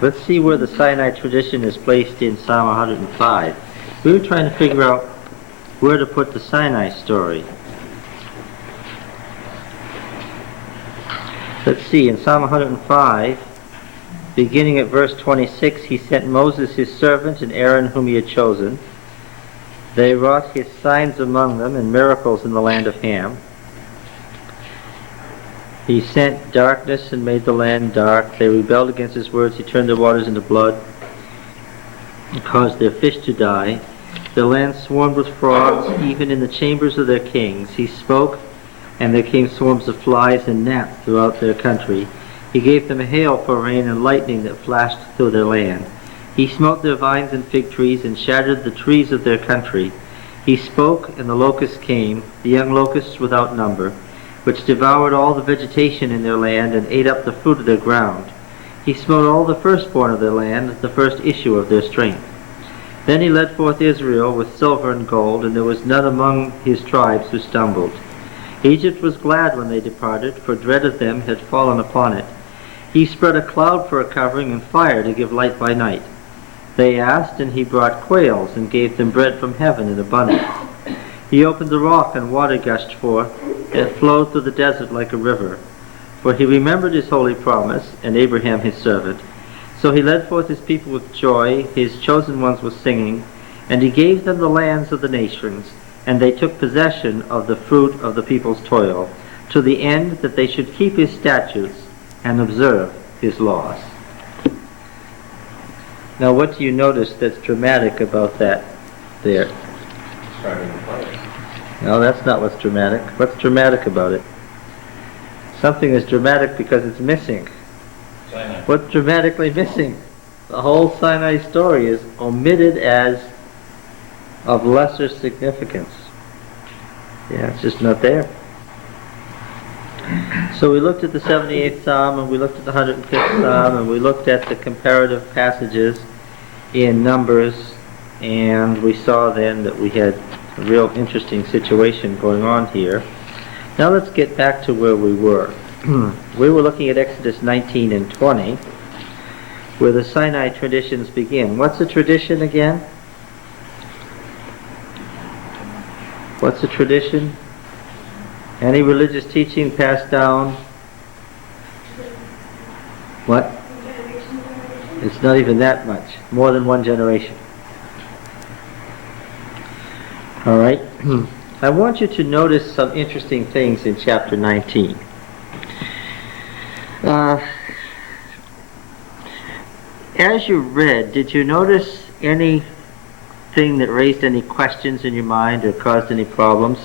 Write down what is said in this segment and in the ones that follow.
Let's see where the Sinai tradition is placed in Psalm 105. We were trying to figure out where to put the Sinai story. Let's see, in Psalm 105, beginning at verse 26, he sent Moses his servant and Aaron whom he had chosen. They wrought his signs among them and miracles in the land of Ham. He sent darkness and made the land dark. They rebelled against his words. He turned their waters into blood and caused their fish to die. The land swarmed with frogs, even in the chambers of their kings. He spoke, and there came swarms of flies and gnats throughout their country. He gave them hail for rain and lightning that flashed through their land. He smote their vines and fig trees and shattered the trees of their country. He spoke, and the locusts came, the young locusts without number, which devoured all the vegetation in their land and ate up the fruit of their ground. He smote all the firstborn of their land, the first issue of their strength. Then he led forth Israel with silver and gold, and there was none among his tribes who stumbled. Egypt was glad when they departed, for dread of them had fallen upon it. He spread a cloud for a covering and fire to give light by night. They asked, and he brought quails and gave them bread from heaven in abundance. He opened the rock, and water gushed forth. It flowed through the desert like a river. For he remembered his holy promise, and Abraham his servant. So he led forth his people with joy, his chosen ones with singing, and he gave them the lands of the nations, and they took possession of the fruit of the people's toil, to the end that they should keep his statutes and observe his laws. Now what do you notice that's dramatic about that there? No, that's not what's dramatic. What's dramatic about it? Something is dramatic because it's missing. Sinai. What's dramatically missing? The whole Sinai story is omitted as of lesser significance. Yeah, it's just not there. So we looked at the 78th Psalm, and we looked at the 105th Psalm, and we looked at the comparative passages in Numbers, and we saw then that we had a real interesting situation going on here. Now let's get back to where we were. We were looking at Exodus 19 and 20, where the Sinai traditions begin. What's a tradition again? What's a tradition? Any religious teaching passed down? What? It's not even that much. More than one generation. All right. I want you to notice some interesting things in chapter 19. As you read, did you notice anything that raised any questions in your mind or caused any problems?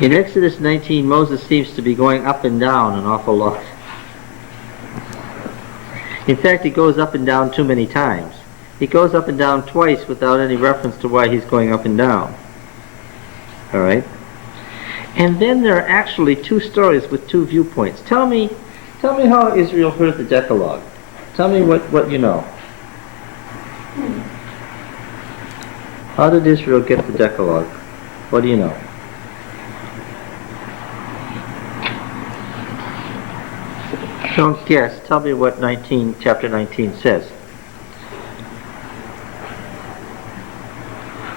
In Exodus 19, Moses seems to be going up and down an awful lot. In fact, he goes up and down too many times. He goes up and down twice without any reference to why he's going up and down. All right? And then there are actually two stories with two viewpoints. Tell me how Israel heard the Decalogue. Tell me what you know. How did Israel get the Decalogue? What do you know? Don't guess. Tell me what chapter 19 says.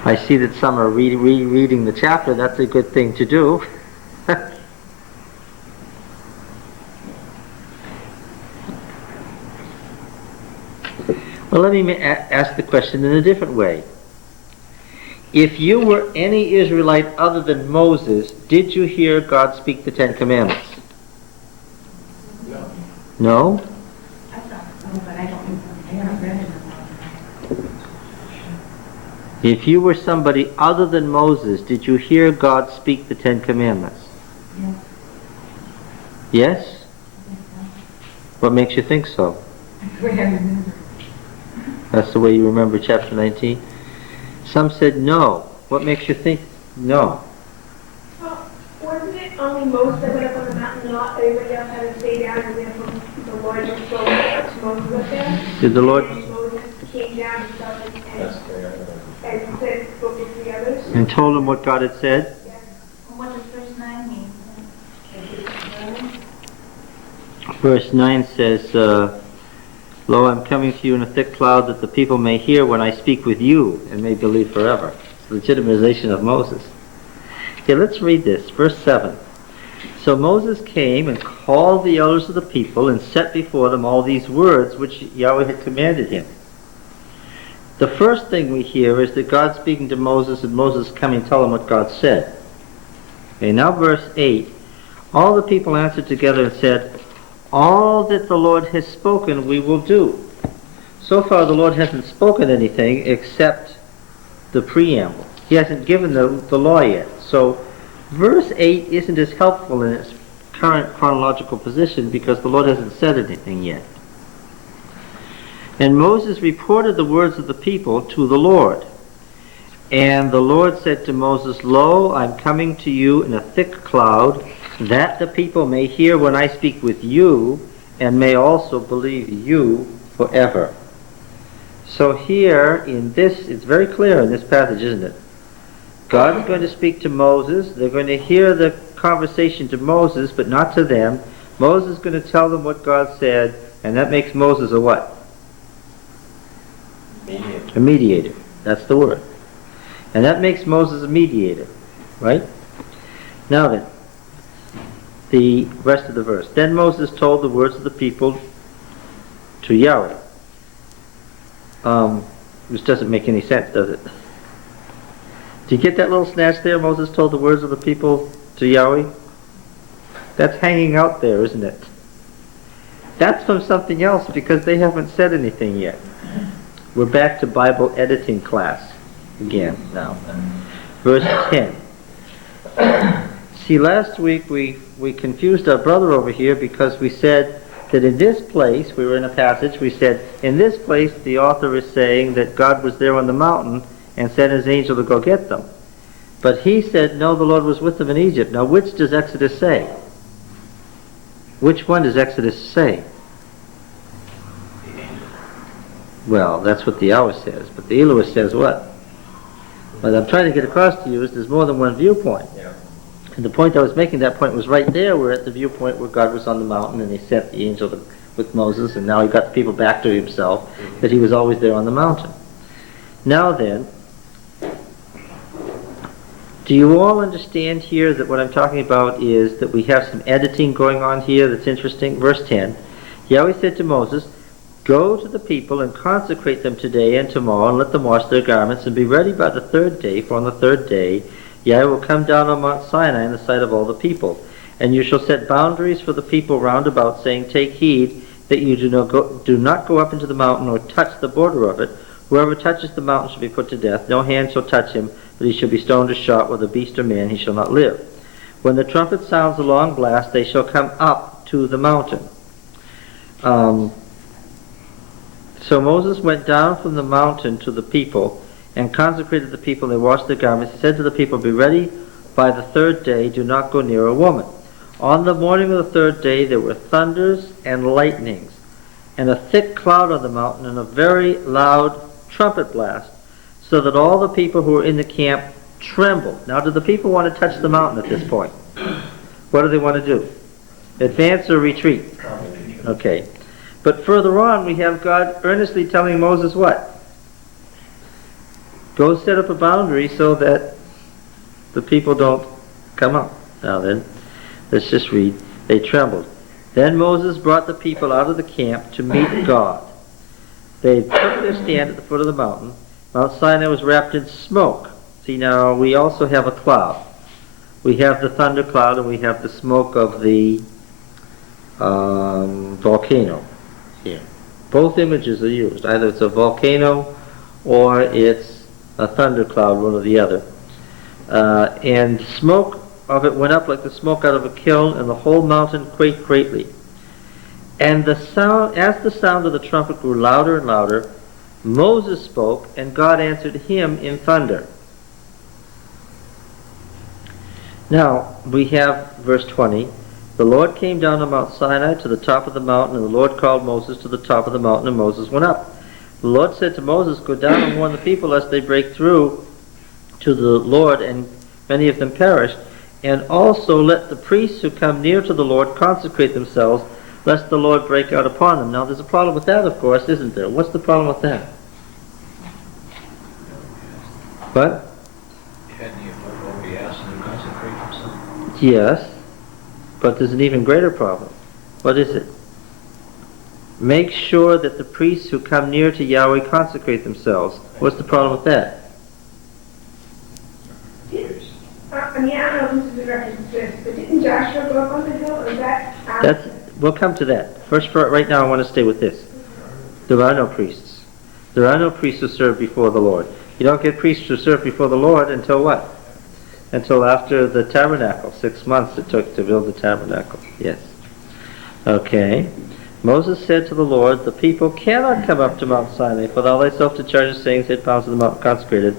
I see that some are rereading the chapter. That's a good thing to do. Well, let me ask the question in a different way. If you were any Israelite other than Moses, did you hear God speak the Ten Commandments? No? I thought so, but I haven't read it. If you were somebody other than Moses, did you hear God speak the Ten Commandments? Yes. Yes? What makes you think so? That's the way I remember. That's the way you remember chapter 19? Some said no. What makes you think no? Well, wasn't it only Moses that went up on the mountain, not everybody else had to stay down, and therefore the Lord just told Moses up there? Did the Lord... And Moses came down and started and said, spoke to the others? and told him what God had said? Yes. What does verse 9 mean? Verse 9 says, Lo, I'm coming to you in a thick cloud that the people may hear when I speak with you and may believe forever. It's the legitimization of Moses. Okay, let's read this. Verse 7. So Moses came and called the elders of the people and set before them all these words which Yahweh had commanded him. The first thing we hear is that God speaking to Moses and Moses coming to tell him what God said. Okay, now verse 8. All the people answered together and said, all that the Lord has spoken we will do. So far the Lord hasn't spoken anything except the preamble. He hasn't given the law yet. So verse 8 isn't as helpful in its current chronological position because the Lord hasn't said anything yet. And Moses reported the words of the people to the Lord. And the Lord said to Moses, Lo, I'm coming to you in a thick cloud, that the people may hear when I speak with you, and may also believe you forever. So here, in this, it's very clear in this passage, isn't it? God's going to speak to Moses. They're going to hear the conversation to Moses, but not to them. Moses is going to tell them what God said, and that makes Moses a what? Mediator. A mediator. That's the word. And that makes Moses a mediator, right? Now then, the rest of the verse. Then Moses told the words of the people to Yahweh. Which doesn't make any sense, does it? Do you get that little snatch there? Moses told the words of the people to Yahweh. That's hanging out there, isn't it? That's from something else because they haven't said anything yet. We're back to Bible editing class again now. Verse 10. See, last week we confused our brother over here because we said that in this place, we were in a passage, we said, in this place the author is saying that God was there on the mountain and sent his angel to go get them. But he said, no, the Lord was with them in Egypt. Now, which does Exodus say? Which one does Exodus say? Well, that's what the Yahweh says, but the Elohim says what? What I'm trying to get across to you is there's more than one viewpoint. Yeah. And the point I was making, that point was right there. We're at the viewpoint where God was on the mountain and he sent the angel with Moses, and now he got the people back to himself, that he was always there on the mountain. Now then, do you all understand here that what I'm talking about is that we have some editing going on here that's interesting? Verse 10, Yahweh said to Moses, go to the people and consecrate them today and tomorrow, and let them wash their garments, and be ready by the third day, for on the third day Yahweh will come down on Mount Sinai in the sight of all the people. And you shall set boundaries for the people round about, saying, take heed that you do not go up into the mountain or touch the border of it. Whoever touches the mountain shall be put to death. No hand shall touch him, but he shall be stoned or shot, whether beast or man, he shall not live. When the trumpet sounds a long blast, they shall come up to the mountain. So Moses went down from the mountain to the people and consecrated the people. They washed their garments. He said to the people, be ready by the third day, do not go near a woman. On the morning of the third day there were thunders and lightnings, and a thick cloud on the mountain, and a very loud trumpet blast, so that all the people who were in the camp trembled. Now, do the people want to touch the mountain at this point? What do they want to do? Advance or retreat? Okay. But further on, we have God earnestly telling Moses what? Go set up a boundary so that the people don't come up. Now then, let's just read. They trembled. Then Moses brought the people out of the camp to meet God. They took their stand at the foot of the mountain. Mount Sinai was wrapped in smoke. See, now we also have a cloud. We have the thunder cloud and we have the smoke of the volcano here. Both images are used. Either it's a volcano or it's a thunder cloud, one or the other. And smoke of it went up like the smoke out of a kiln, and the whole mountain quaked greatly. And the sound, as the sound of the trumpet grew louder and louder, Moses spoke, and God answered him in thunder. Now, we have verse 20. The Lord came down on Mount Sinai to the top of the mountain, and the Lord called Moses to the top of the mountain, and Moses went up. The Lord said to Moses, go down and warn the people lest they break through to the Lord, and many of them perish. And also let the priests who come near to the Lord consecrate themselves, lest the Lord break out upon them. Now there's a problem with that, of course, isn't there? What's the problem with that? What? Hadn't he already asked them to consecrate themselves? Yes, but there's an even greater problem. What is it? Make sure that the priests who come near to Yahweh consecrate themselves. What's the problem with that? I mean, I don't know if this is a reference to this, but didn't Joshua go up on the hill, or is that after? We'll come to that. First, right now I want to stay with this. There are no priests. There are no priests who serve before the Lord. You don't get priests who serve before the Lord until what? Until after the tabernacle. 6 months it took to build the tabernacle. Yes. Okay. Moses said to the Lord, the people cannot come up to Mount Sinai, for thou thyself to charge us, saying, 8 pounds of the mountain consecrated.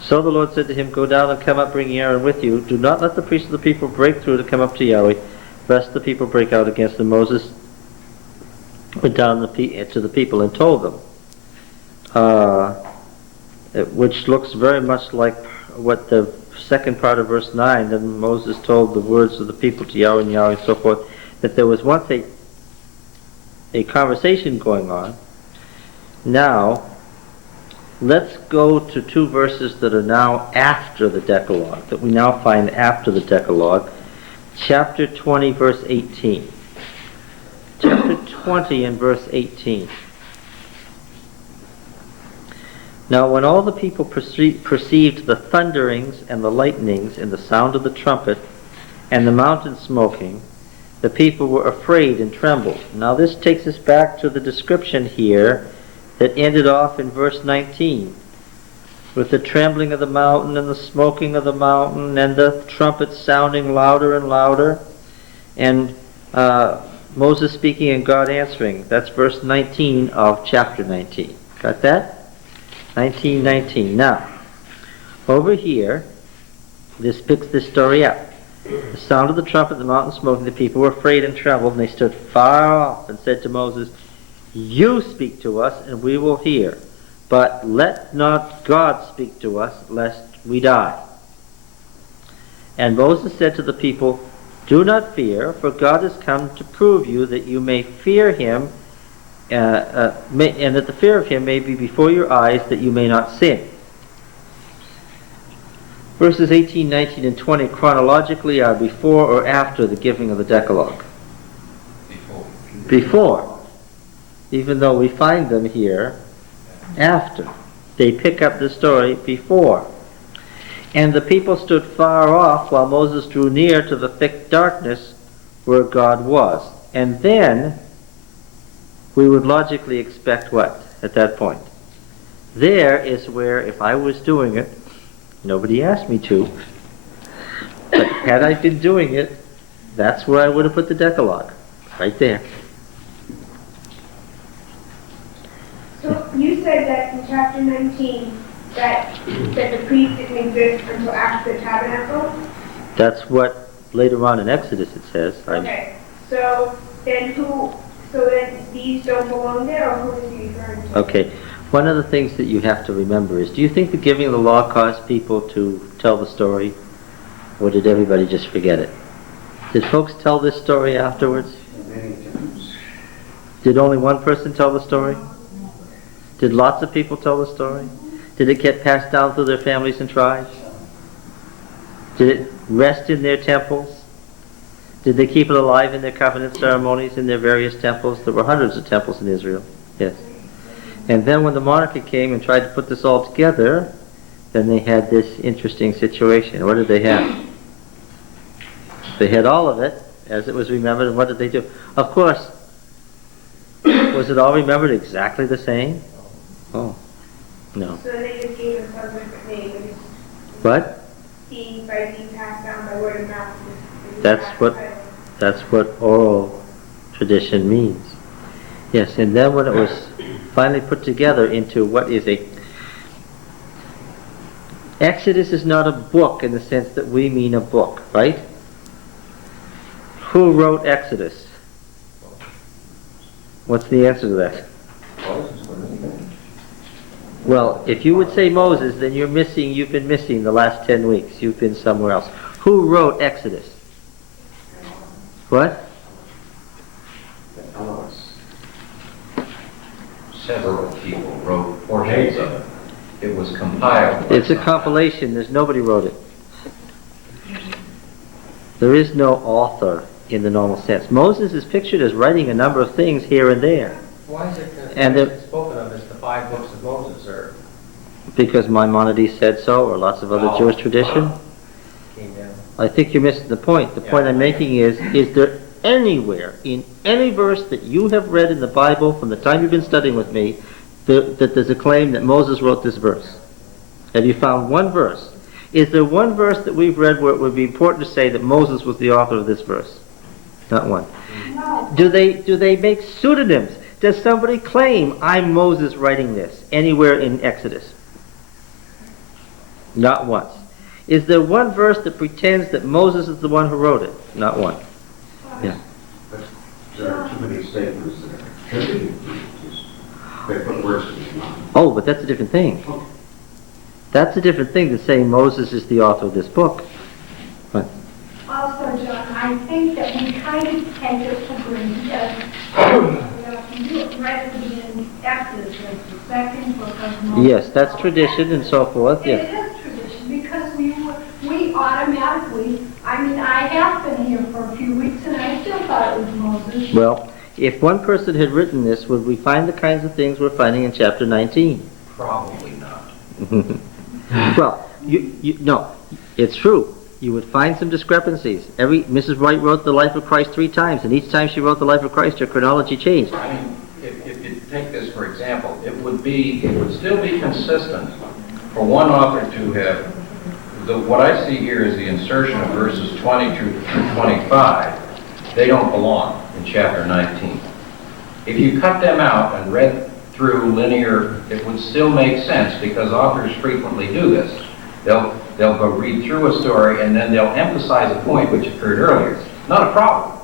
So the Lord said to him, go down and come up, bringing Aaron with you. Do not let the priests of the people break through to come up to Yahweh, lest the people break out against them. Moses went down to the people and told them, which looks very much like what the second part of verse 9, then Moses told the words of the people to Yahweh and Yahweh and so forth, that there was once a conversation going on. Now, let's go to 2 verses that are now after the Decalogue, that we now find after the Decalogue. Chapter 20, verse 18. Chapter 20 and verse 18. Now when all the people perceived the thunderings and the lightnings and the sound of the trumpet and the mountain smoking, the people were afraid and trembled. Now this takes us back to the description here that ended off in verse 19, with the trembling of the mountain and the smoking of the mountain and the trumpet sounding louder and louder, and Moses speaking and God answering. That's verse 19 of chapter 19. Got that? 19:19. Now, over here, this picks this story up. The sound of the trumpet, the mountain smoking, the people were afraid and trembled, and they stood far off and said to Moses, you speak to us, and we will hear. But let not God speak to us, lest we die. And Moses said to the people, do not fear, for God has come to prove you that you may fear him, and that the fear of him may be before your eyes, that you may not sin. Verses 18, 19, and 20 chronologically are before or after the giving of the Decalogue. Before. Even though we find them here after. They pick up the story before. And the people stood far off while Moses drew near to the thick darkness where God was. And then we would logically expect what at that point? There is where, if I was doing it, nobody asked me to, but had I been doing it, that's where I would have put the Decalogue. Right there. So you said that in chapter 19 that the priest didn't exist until after the tabernacle? That's what later on in Exodus it says. Okay. So then these don't belong there, or who is he referring to? Okay. One of the things that you have to remember is, do you think the giving of the law caused people to tell the story? Or did everybody just forget it? Did folks tell this story afterwards? Many times. Did only one person tell the story? Did lots of people tell the story? Did it get passed down through their families and tribes? Did it rest in their temples? Did they keep it alive in their covenant ceremonies in their various temples? There were hundreds of temples in Israel. Yes. And then when the monarchy came and tried to put this all together, then they had this interesting situation. What did they have? They had all of it as it was remembered, and what did they do? Of course, was it all remembered exactly the same? Oh, no. So they just gave themselves a different name. It What? being passed down by word of mouth. That's what oral tradition means. Yes, and then when it was finally put together into what is a... Exodus is not a book in the sense that we mean a book, right? Who wrote Exodus? What's the answer to that? Well, if you would say Moses, then you've been missing the last 10 weeks. You've been somewhere else. Who wrote Exodus? What? several people wrote portions of it. It was compiled. by It's a some- compilation, there's nobody wrote it. There is no author in the normal sense. Moses is pictured as writing a number of things here and there, Why is it And why is the- it spoken of as the 5 books of Moses, or because Maimonides said so, or lots of other Oh. Jewish tradition. came down? I think you're missing the point. The point I'm making is there anywhere, in any verse that you have read in the Bible from the time you've been studying with me, that there's a claim that Moses wrote this verse? Have you found one verse? Is there one verse that we've read where it would be important to say that Moses was the author of this verse? Not one. No. Do they make pseudonyms? Does somebody claim, I'm Moses writing this, anywhere in Exodus? Not once. Is there one verse that pretends that Moses is the one who wrote it? Not one. Yeah. There are too many statements that attributed to Jesus. They put words in his mouth. Oh, but that's a different thing. That's a different thing than saying Moses is the author of this book. But Also, John, I think that we kind of tend to agree that, you do right at the beginning, Exodus was the second book of Moses. yes, that's tradition and so forth, It yes. is tradition, because we automatically, I mean, I have been here for a few weeks, and I still thought it was Moses. Well, if one person had written this, would we find the kinds of things we're finding in chapter 19? Probably not. Well, no, it's true. You would find some discrepancies. Mrs. Wright wrote the life of Christ 3 times, and each time she wrote the life of Christ, her chronology changed. I mean, if you take this for example, it would still be consistent for one author to have, what I see here is the insertion of verses 20 through 25. They don't belong in chapter 19. If you cut them out and read through linear, it would still make sense, because authors frequently do this. They'll go read through a story and then they'll emphasize a point which occurred earlier. Not a problem.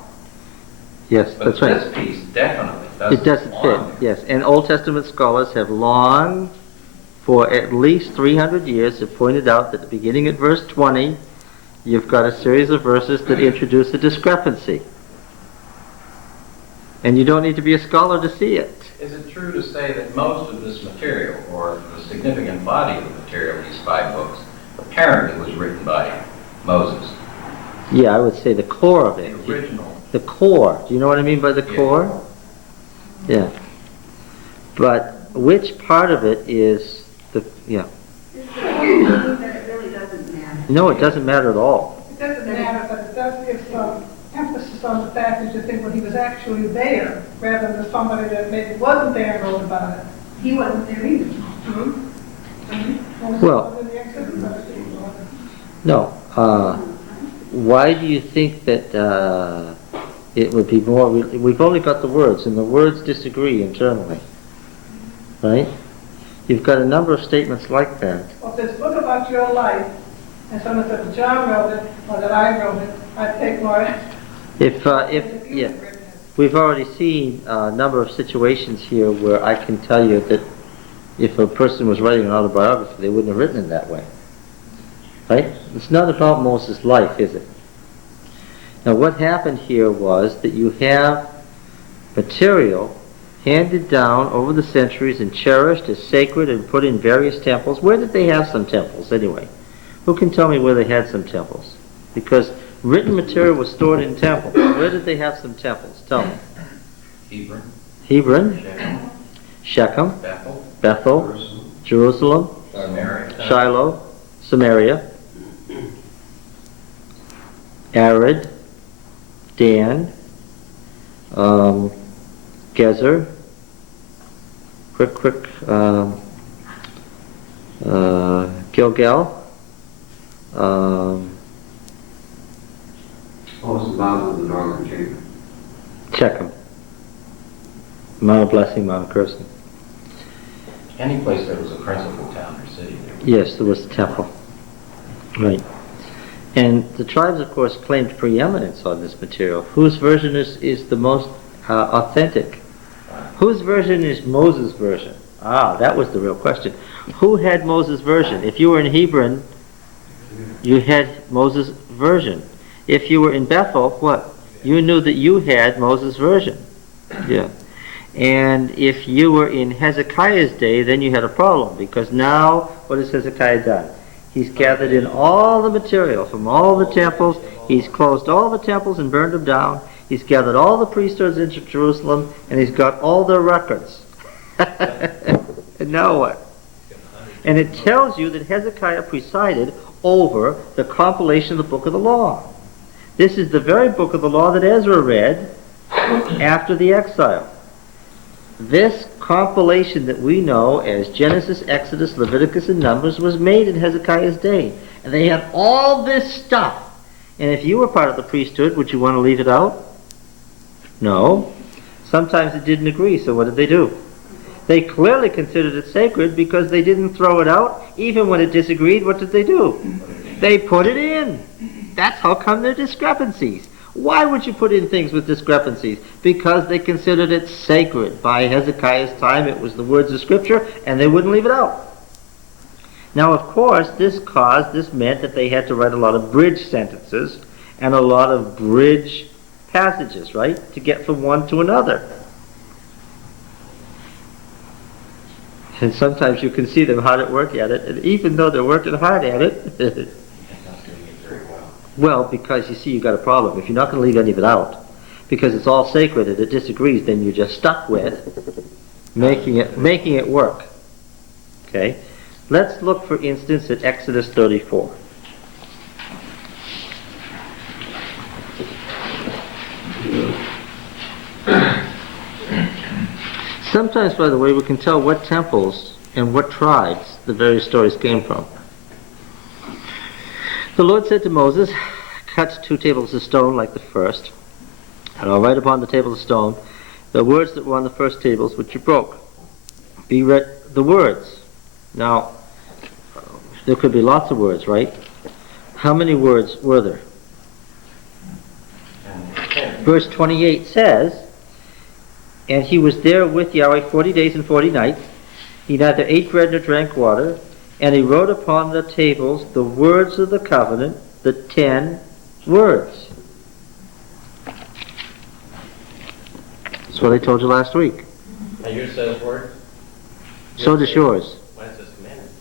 Yes, But that's right. this piece definitely doesn't It doesn't fit, belong there. yes. And Old Testament scholars have long, for at least 300 years, have pointed out that beginning at verse 20, you've got a series of verses that introduce a discrepancy. And you don't need to be a scholar to see it. Is it true to say that most of this material, or the significant body of the material, these 5 books, apparently was written by Moses? Yeah, I would say the core of The it. original. The core. Do you know what I mean by the Yeah. core? Yeah. But which part of it is the, yeah. That it really doesn't matter. No, it doesn't matter at all. It doesn't matter, but it does give some emphasis on the fact that you think, well, he was actually there, rather than somebody that maybe wasn't there and wrote about it. He wasn't there either. Well- In the Exodus, but he wasn't. No. Why do you think that it would be more, we've only got the words, and the words disagree internally, right? You've got a number of statements like that. Well, if this book about your life, and someone said, John wrote it, or that I wrote it, I'd take more. If you yeah, had written it. we've already seen a number of situations here where I can tell you that if a person was writing an autobiography, they wouldn't have written it that way. Right? It's not about Moses' life, is it? Now what happened here was that you have material handed down over the centuries and cherished as sacred and put in various temples. Where did they have some temples anyway? Who can tell me where they had some temples? Because written material was stored in temples. Where did they have some temples? Tell me. Hebron, Hebron, Shechem, Shechem, Bethel, Bethel, Jerusalem, Samaria. Shiloh, Samaria, Arad, Dan, Gezer, Gilgal, Most of the mountains of the northern kingdom. Shechem, Mount of Blessing, Mount of Cursing. Any place that was a principal town or city. Yes, there was a temple. Right. And the tribes, of course, claimed preeminence on this material. Whose version is the most authentic? Whose version is Moses' version? Ah, that was the real question. Who had Moses' version? If you were in Hebron, you had Moses' version. If you were in Bethel, what? You knew that you had Moses' version. Yeah. And if you were in Hezekiah's day, then you had a problem, because now, what has Hezekiah done? He's gathered in all the material from all the temples. He's closed all the temples and burned them down. He's gathered all the priesthoods into Jerusalem, and he's got all their records. And now what? And it tells you that Hezekiah presided over the compilation of the book of the law. This is the very book of the law that Ezra read after the exile. This compilation that we know as Genesis, Exodus, Leviticus, and Numbers was made in Hezekiah's day. And they had all this stuff. And if you were part of the priesthood, would you want to leave it out? No. Sometimes it didn't agree, so what did they do? They clearly considered it sacred because they didn't throw it out. Even when it disagreed, what did they do? They put it in. That's how come there are discrepancies. Why would you put in things with discrepancies? Because they considered it sacred. By Hezekiah's time, it was the words of Scripture, and they wouldn't leave it out. Now, of course, this meant that they had to write a lot of bridge sentences and a lot of bridge passages, right, to get from one to another. And sometimes you can see them hard at work at it, and even though they're working hard at it, well, because you see you've got a problem. If you're not going to leave any of it out, because it's all sacred and it disagrees, then you're just stuck with making it work. Okay? Let's look, for instance, at Exodus 34. Sometimes, by the way, we can tell what temples and what tribes the various stories came from. The Lord said to Moses, cut 2 tables of stone like the first, and I'll write upon the tables of stone the words that were on the first tables which you broke. Be read the words. Now, there could be lots of words, right? How many words were there? Verse 28 says, and he was there with Yahweh 40 days and 40 nights. He neither ate bread nor drank water. And he wrote upon the tables the words of the covenant, the 10 words. That's what I told you last week. And yours says word? So does yours. Mine says commandment.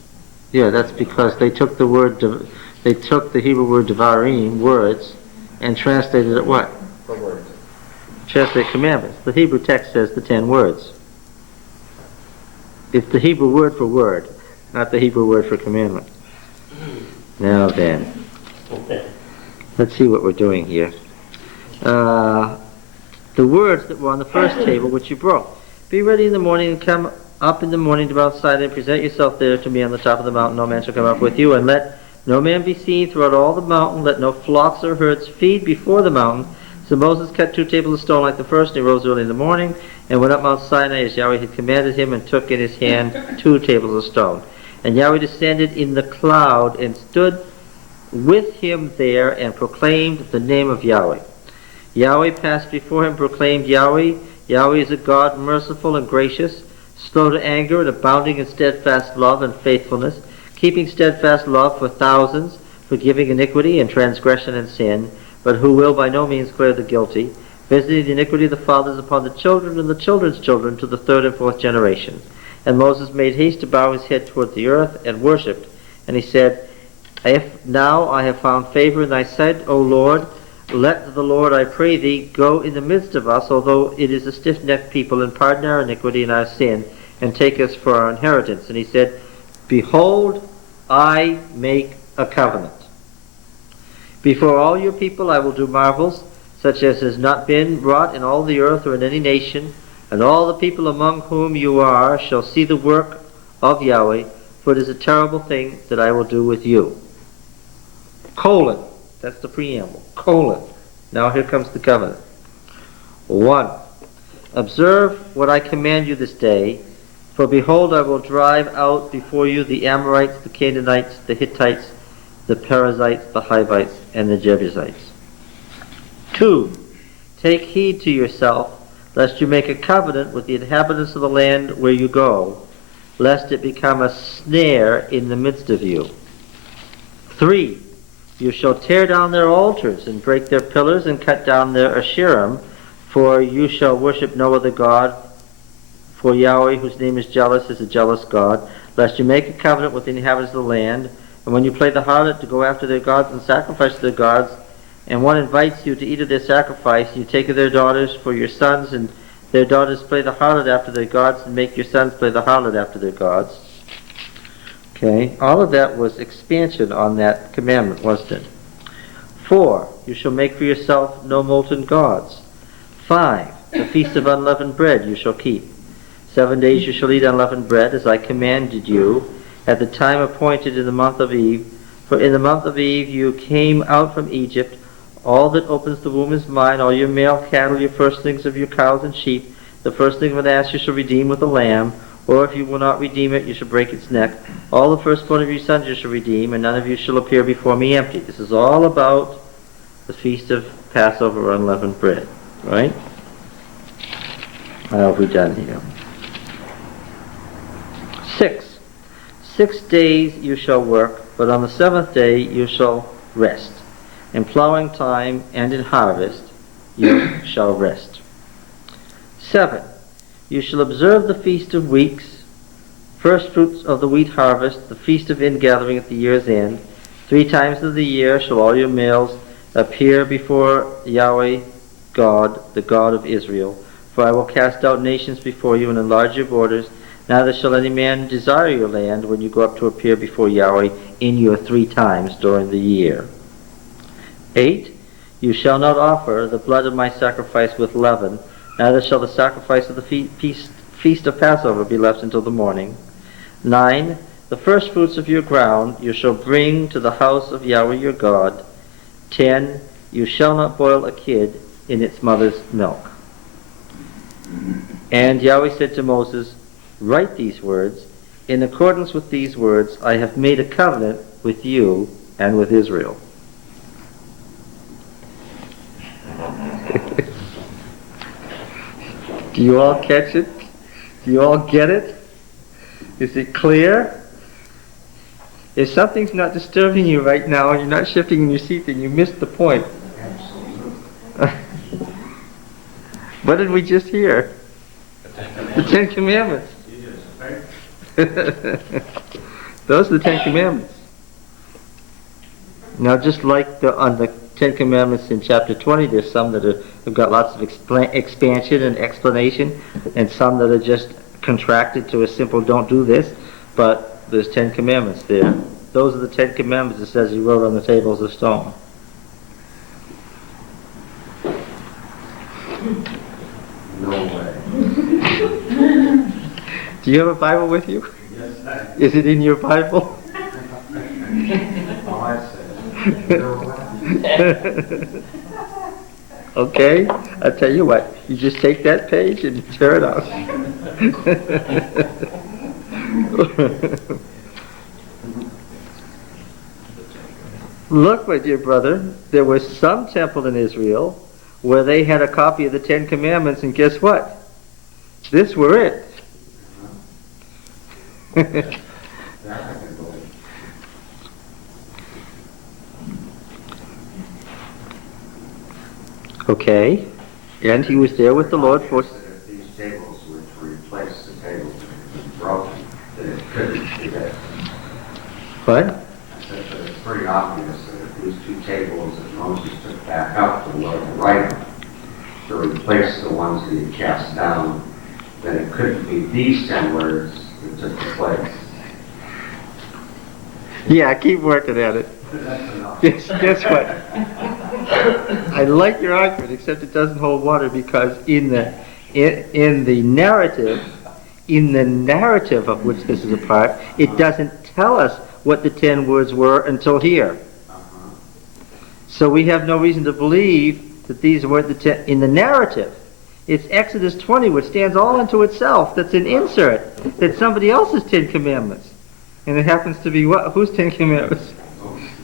Yeah, that's because they took the Hebrew word devarim, words, and translated it what? For words. Translate commandments. The Hebrew text says the 10 words. It's the Hebrew word for word, not the Hebrew word for commandment. Now then, let's see what we're doing here. The words that were on the first table which you broke. Be ready in the morning and come up in the morning to Mount Sinai and present yourself there to me on the top of the mountain. No man shall come up with you, and let no man be seen throughout all the mountain. Let no flocks or herds feed before the mountain. So Moses cut 2 tables of stone like the first, and he rose early in the morning, and went up Mount Sinai as Yahweh had commanded him, and took in his hand 2 tables of stone. And Yahweh descended in the cloud, and stood with him there, and proclaimed the name of Yahweh. Yahweh passed before him, proclaimed Yahweh. Yahweh is a God merciful and gracious, slow to anger, and abounding in steadfast love and faithfulness, keeping steadfast love for thousands, forgiving iniquity and transgression and sin, but who will by no means clear the guilty, visiting the iniquity of the fathers upon the children and the children's children to the 3rd and 4th generation. And Moses made haste to bow his head toward the earth and worshipped. And he said, now I have found favor in thy sight, O Lord. Let the Lord, I pray thee, go in the midst of us, although it is a stiff-necked people, and pardon our iniquity and our sin, and take us for our inheritance. And he said, behold, I make a covenant. Before all your people I will do marvels, such as has not been wrought in all the earth or in any nation, and all the people among whom you are shall see the work of Yahweh, for it is a terrible thing that I will do with you. Colon. That's the preamble. Colon. Now here comes the covenant. 1. Observe what I command you this day, for behold, I will drive out before you the Amorites, the Canaanites, the Hittites, the Perizzites, the Hivites, and the Jebusites. 2. Take heed to yourself, lest you make a covenant with the inhabitants of the land where you go, lest it become a snare in the midst of you. 3. You shall tear down their altars, and break their pillars, and cut down their Asherim, for you shall worship no other God For Yahweh, whose name is jealous, is a jealous God, lest you make a covenant with the inhabitants of the land, and when you play the harlot to go after their gods and sacrifice to their gods, and one invites you to eat of their sacrifice, you take of their daughters for your sons, and their daughters play the harlot after their gods, and make your sons play the harlot after their gods. Okay, all of that was expansion on that commandment, wasn't it? 4, you shall make for yourself no molten gods. 5, the feast of unleavened bread you shall keep. 7 days you shall eat unleavened bread, as I commanded you, at the time appointed in the month of Eve. For in the month of Eve you came out from Egypt. All that opens the womb is mine, all your male cattle, your firstlings of your cows and sheep. The firstling of an ass you shall redeem with a lamb, or if you will not redeem it, you shall break its neck. All the firstborn of your sons you shall redeem, and none of you shall appear before me empty. This is all about the feast of Passover unleavened bread, right? How have we done here? 6. 6 days you shall work, but on the 7th day you shall rest. In plowing time and in harvest you shall rest. 7. You shall observe the Feast of Weeks, first fruits of the wheat harvest, the Feast of Ingathering at the year's end. 3 times of the year shall all your males appear before Yahweh God, the God of Israel. For I will cast out nations before you and enlarge your borders. Neither shall any man desire your land when you go up to appear before Yahweh in your 3 times during the year. 8. You shall not offer the blood of my sacrifice with leaven, neither shall the sacrifice of the feast of Passover be left until the morning. 9. The first fruits of your ground you shall bring to the house of Yahweh your God. 10. You shall not boil a kid in its mother's milk. And Yahweh said to Moses, write these words. In accordance with these words, I have made a covenant with you and with Israel. Do you all catch it? Do you all get it? Is it clear? If something's not disturbing you right now and you're not shifting in your seat, then you missed the point. What did we just hear? The 10 Commandments. Those are the 10 Commandments. Now, just like on the 10 Commandments in chapter 20, there's some that have got lots of expansion and explanation, and some that are just contracted to a simple don't do this, but there's 10 Commandments there. Those are the 10 Commandments it says he wrote on the tables of stone. No way. Do you have a Bible with you? Yes, I. Is it in your Bible? All I said. No way. Okay, I'll tell you what, you just take that page and tear it out. Look, my dear brother, there was some temple in Israel where they had a copy of the 10 Commandments, and guess what? This were it. That I can believe. Okay, and he was there with the Lord for... That if these tables were to replace the tables that had been broken, that it couldn't be that. What? I said that it's pretty obvious that if these 2 tables that Moses took back up to write them, to replace the ones that he cast down, then it couldn't be these 10 words that took the place. Yeah, keep working at it. That's enough. Guess what? I like your argument, except it doesn't hold water, because in the narrative of which this is a part, it doesn't tell us what the 10 words were until here. So we have no reason to believe that these were the 10 in the narrative. It's Exodus 20, which stands all unto itself. That's an insert. That's somebody else's 10 Commandments. And it happens to be what? Whose 10 Commandments?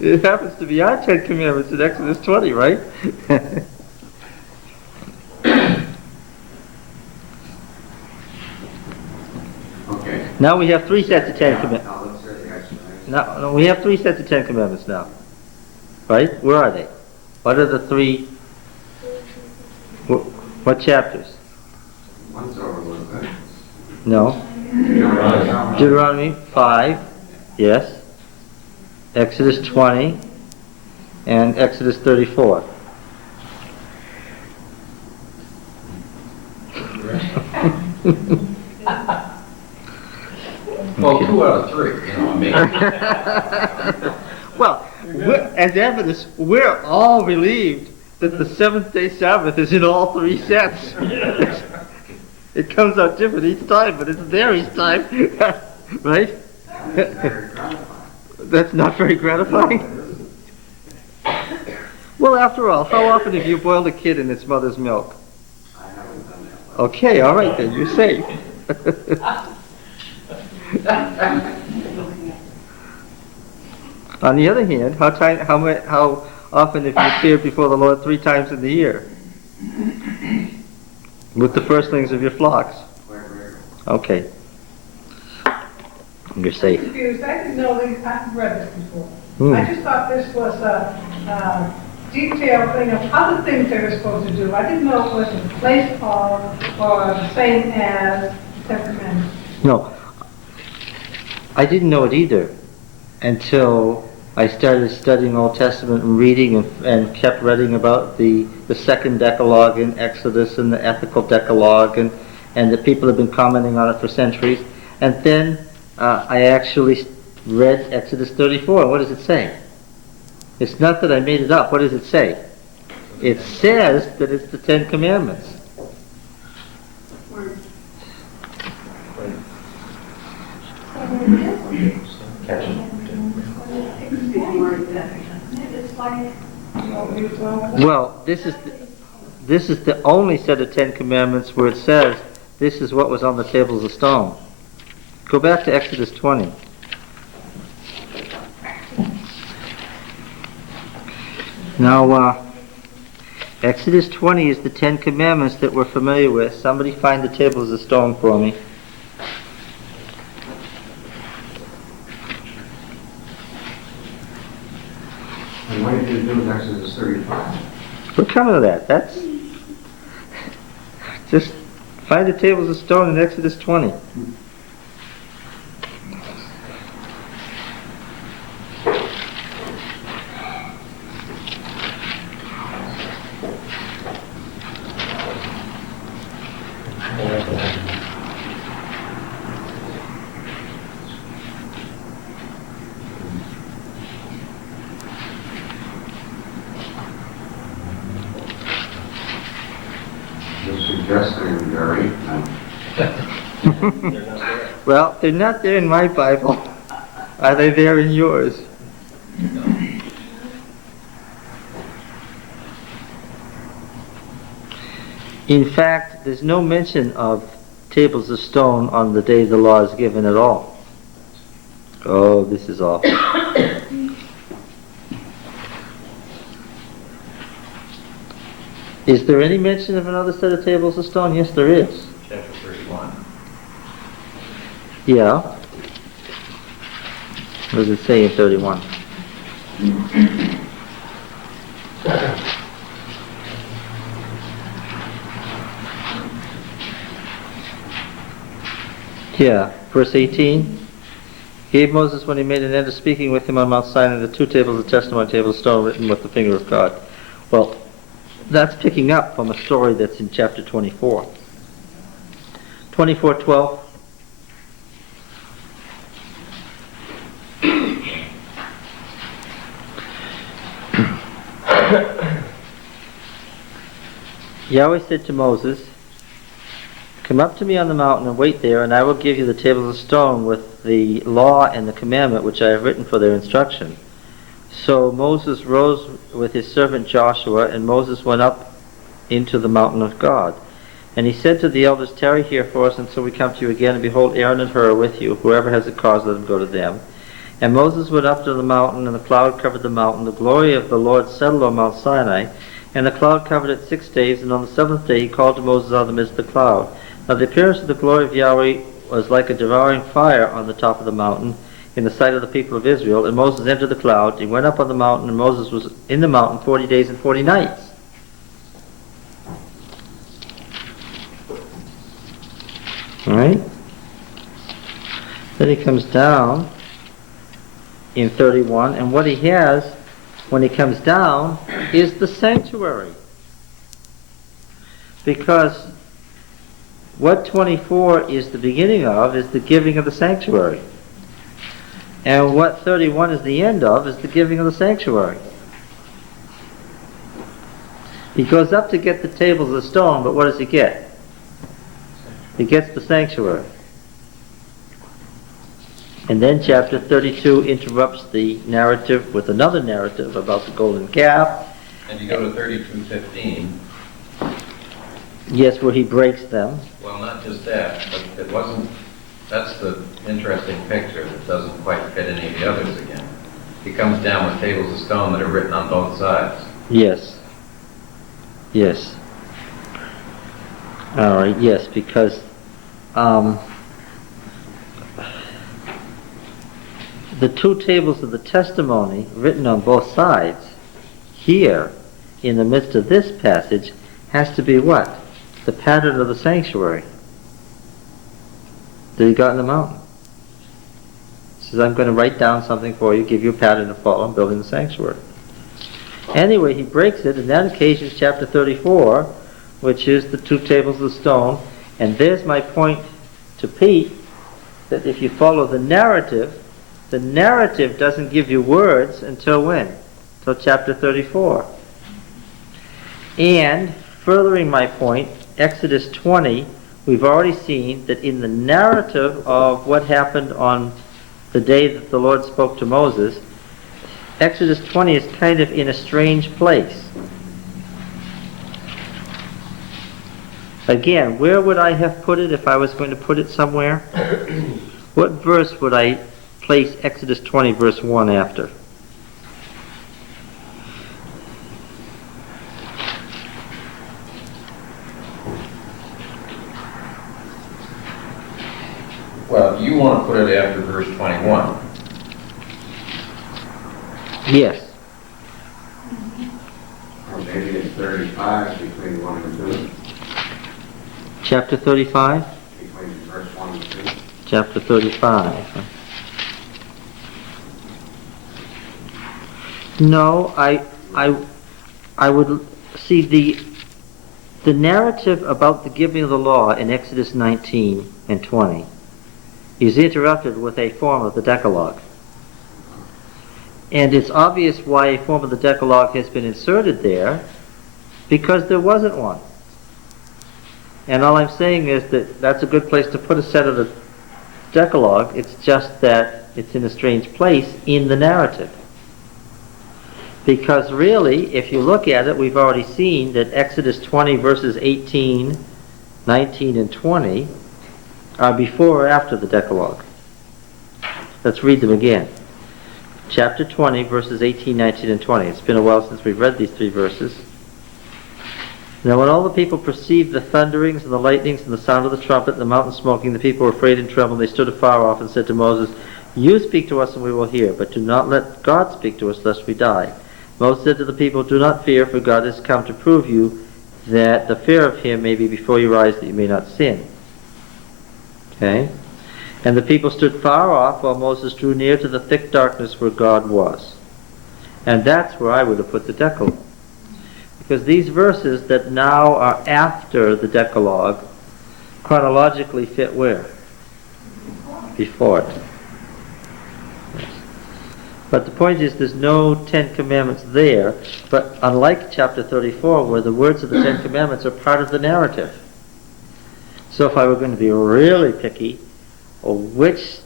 It happens to be our 10 Commandments in Exodus 20, right? Okay. Now we have 3 sets of 10 Commandments. Now let's hear the explanation. No, we have 3 sets of 10 Commandments now. Right? Where are they? What are the 3? What chapters? One's over Leviticus. No. Deuteronomy 5, yes. Exodus 20, and Exodus 34. Well, 2 out of 3, you know, I mean. Well, as evidence, we're all relieved that the seventh-day Sabbath is in all 3 sets. It comes out different each time, but it's there each time, right? That's not very gratifying. Well, after all, how often have you boiled a kid in its mother's milk? I haven't done that. Okay, all right then, you're safe. On the other hand, how often have you appeared before the Lord 3 times in the year? With the firstlings of your flocks. Quite regular. Okay. You're safe. Confused, I didn't know that, I've read this before. Hmm. I just thought this was a detailed thing of other things they were supposed to do. I didn't know it was in place of or the same as the Ten Commandments. No, I didn't know it either until I started studying Old Testament and reading and kept reading about the second Decalogue in Exodus and the ethical Decalogue and the people have been commenting on it for centuries. And then I actually read Exodus 34. What does it say? It's not that I made it up. What does it say? It says that it's the 10 Commandments. Well, this is the only set of 10 Commandments where it says this is what was on the tables of stone. Go back to Exodus 20. Now, Exodus 20 is the 10 Commandments that we're familiar with. Somebody find the tables of stone for me. And what did you do with Exodus 35? We're coming to that. That's just find the tables of stone in Exodus 20. You're suggesting, Gary, They're not there. Well, they're not there in my Bible. Are they there in yours? In fact, there's no mention of tables of stone on the day the law is given at all. Oh, this is awful. Is there any mention of another set of tables of stone? Yes, there is. Chapter 31. Yeah. What does it say in 31? Yeah, verse 18. Gave Moses, when he made an end of speaking with him on Mount Sinai, the 2 tables of testimony, tables of stone written with the finger of God. Well, that's picking up from a story that's in chapter 24. 24:12. Yahweh said to Moses, "Come up to me on the mountain and wait there, and I will give you the tables of stone with the law and the commandment which I have written for their instruction." So Moses rose with his servant Joshua, and Moses went up into the mountain of God. And he said to the elders, "Tarry here for us until we come to you again, and behold, Aaron and Hur are with you. Whoever has a cause, let him go to them." And Moses went up to the mountain, and the cloud covered the mountain. The glory of the Lord settled on Mount Sinai, and the cloud covered it 6 days. And on the 7th day he called to Moses out of the midst of the cloud. Now the appearance of the glory of Yahweh was like a devouring fire on the top of the mountain, in the sight of the people of Israel. And Moses entered the cloud. He went up on the mountain, and Moses was in the mountain 40 days and 40 nights. All right? Then he comes down in 31, and what he has when he comes down is the sanctuary. Because what 24 is the beginning of is the giving of the sanctuary. And what 31 is the end of is the giving of the sanctuary. He goes up to get the tables of stone, but what does he get? He gets the sanctuary. And then chapter 32 interrupts the narrative with another narrative about the golden calf. And you go to 32:15. Yes, where he breaks them. Well, not just that, but it wasn't, that's the interesting picture that doesn't quite fit any of the others again. He comes down with tables of stone that are written on both sides. Yes. Yes. All right, yes, because the two tables of the testimony written on both sides here in the midst of this passage has to be what? The pattern of the sanctuary that he got in the mountain. He says, I'm going to write down something for you, give you a pattern to follow in building the sanctuary. Anyway, he breaks it, and that occasions chapter 34, which is the two tables of stone. And there's my point to Pete, that if you follow the narrative doesn't give you words until when? Until chapter 34. And, furthering my point, Exodus 20, we've already seen that in the narrative of what happened on the day that the Lord spoke to Moses, Exodus 20 is kind of in a strange place. Again, where would I have put it if I was going to put it somewhere? What verse would I place Exodus 20 verse 1 after? Well, you want to put it after verse 21. Yes. Or maybe it's 35 between 1 and 2. Chapter 35? Between verse 1 and 2. Chapter 35. No, I would see the narrative about the giving of the law in Exodus 19 and 20 is interrupted with a form of the Decalogue. And it's obvious why a form of the Decalogue has been inserted there, because there wasn't one. And all I'm saying is that that's a good place to put a set of the Decalogue. It's just that it's in a strange place in the narrative. Because really, if you look at it, we've already seen that Exodus 20 verses 18, 19, and 20 are before or after the Decalogue. Let's read them again. Chapter 20 verses 18, 19, and 20. It's been a while since we've read these three verses. Now when all the people perceived the thunderings and the lightnings and the sound of the trumpet and the mountain smoking, the people were afraid and trembled. They stood afar off and said to Moses, You speak to us and we will hear, but do not let God speak to us lest we die. Moses said to the people, Do not fear, for God has come to prove you that the fear of him may be before your eyes, that you may not sin. Okay? And the people stood far off while Moses drew near to the thick darkness where God was. And that's where I would have put the Decalogue. Because these verses that now are after the Decalogue chronologically fit where? Before it. Yes. But the point is there's no Ten Commandments there, but unlike chapter 34 where the words of the Ten Commandments are part of the narrative. So if I were going to be really picky, which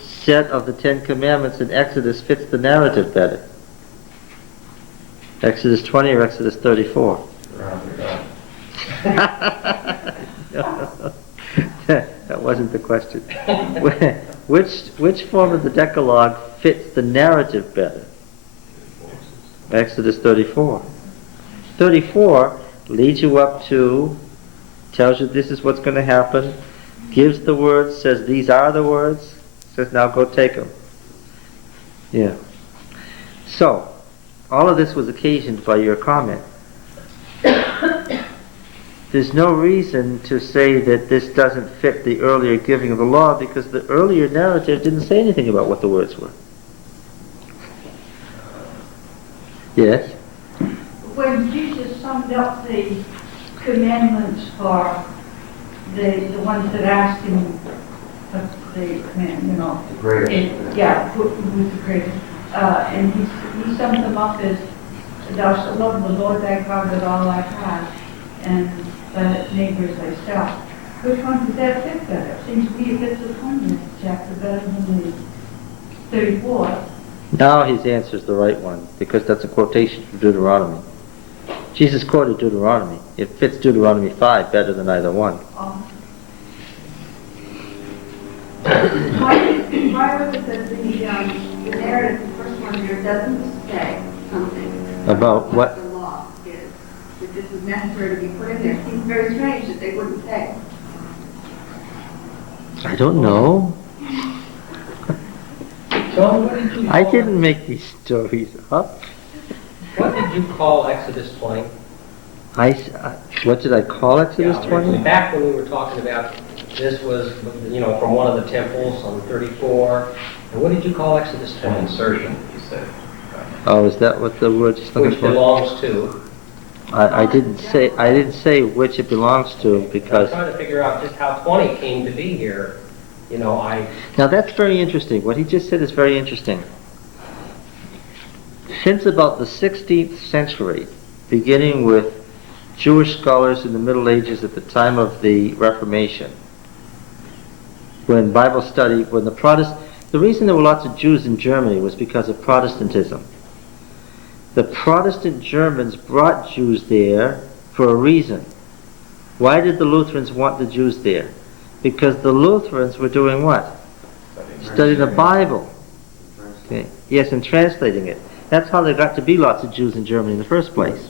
set of the Ten Commandments in Exodus fits the narrative better? Exodus 20 or Exodus 34? That wasn't the question. Which form of the Decalogue fits the narrative better? Exodus 34. 34 leads you up to, tells you this is what's going to happen, gives the words, says these are the words, says now go take them. Yeah. So, all of this was occasioned by your comment. there's no reason to say that this doesn't fit the earlier giving of the law, because the earlier narrative didn't say anything about what the words were. Yes? When Jesus summed up the commandments for the ones that asked him what the command, you know. The greatest. Yeah, who was the greatest. And he summed them up as, thou shalt love the Lord thy God with all thy heart, and thy neighbor as thyself. Which one does that fit better? It seems to me it fits the 20th chapter better than the 34th. Now his answer is the right one, because that's a quotation from Deuteronomy. Jesus quoted Deuteronomy. It fits Deuteronomy 5 better than either one. Why was it that the narrative, the first one here, doesn't say something About what? the law is? That this is necessary to be put in there. It seems very strange that they wouldn't say. I don't know. John, what did you I call didn't make these stories up. What did you call Exodus 20? What did I call Exodus Yeah, 20? Back when we were talking about this was, from one of the temples on 34. And what did you call Exodus An 20? insertion, he said. Oh, is that what the word is looking Which for? belongs to. I didn't say which it belongs to, I'm because trying to figure out just how 20 came to be here. now that's very interesting. What he just said is very interesting. Since about the 16th century, beginning with Jewish scholars in the Middle Ages at the time of the Reformation, when Bible study, the reason there were lots of Jews in Germany was because of Protestantism. The Protestant Germans brought Jews there for a reason. Why did the Lutherans want the Jews there? Because the Lutherans were doing what? Studying the Bible. Okay. Yes, and translating it. That's how there got to be lots of Jews in Germany in the first place.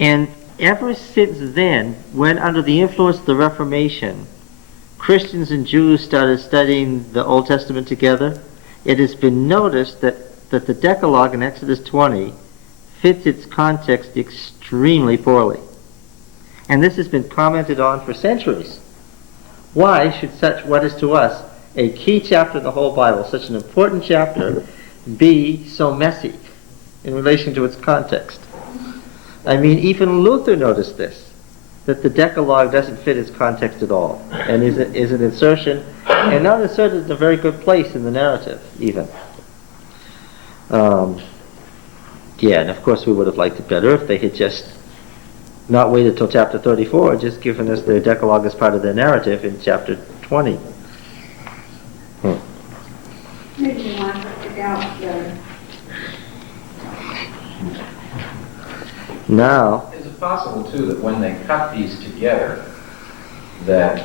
And ever since then, when under the influence of the Reformation, Christians and Jews started studying the Old Testament together, it has been noticed that the Decalogue in Exodus 20 fits its context extremely poorly. And this has been commented on for centuries. Why should such what is to us a key chapter in the whole Bible, such an important chapter, be so messy in relation to its context? I mean, even Luther noticed this, that the Decalogue doesn't fit its context at all, and is an insertion, and not inserted in a very good place in the narrative, even. Yeah, and of course we would have liked it better if they had just not waited till chapter 34, just given us their Decalogue as part of their narrative in chapter 20. Maybe you want to figure out the... Now, Is it possible, too, that when they cut these together, that,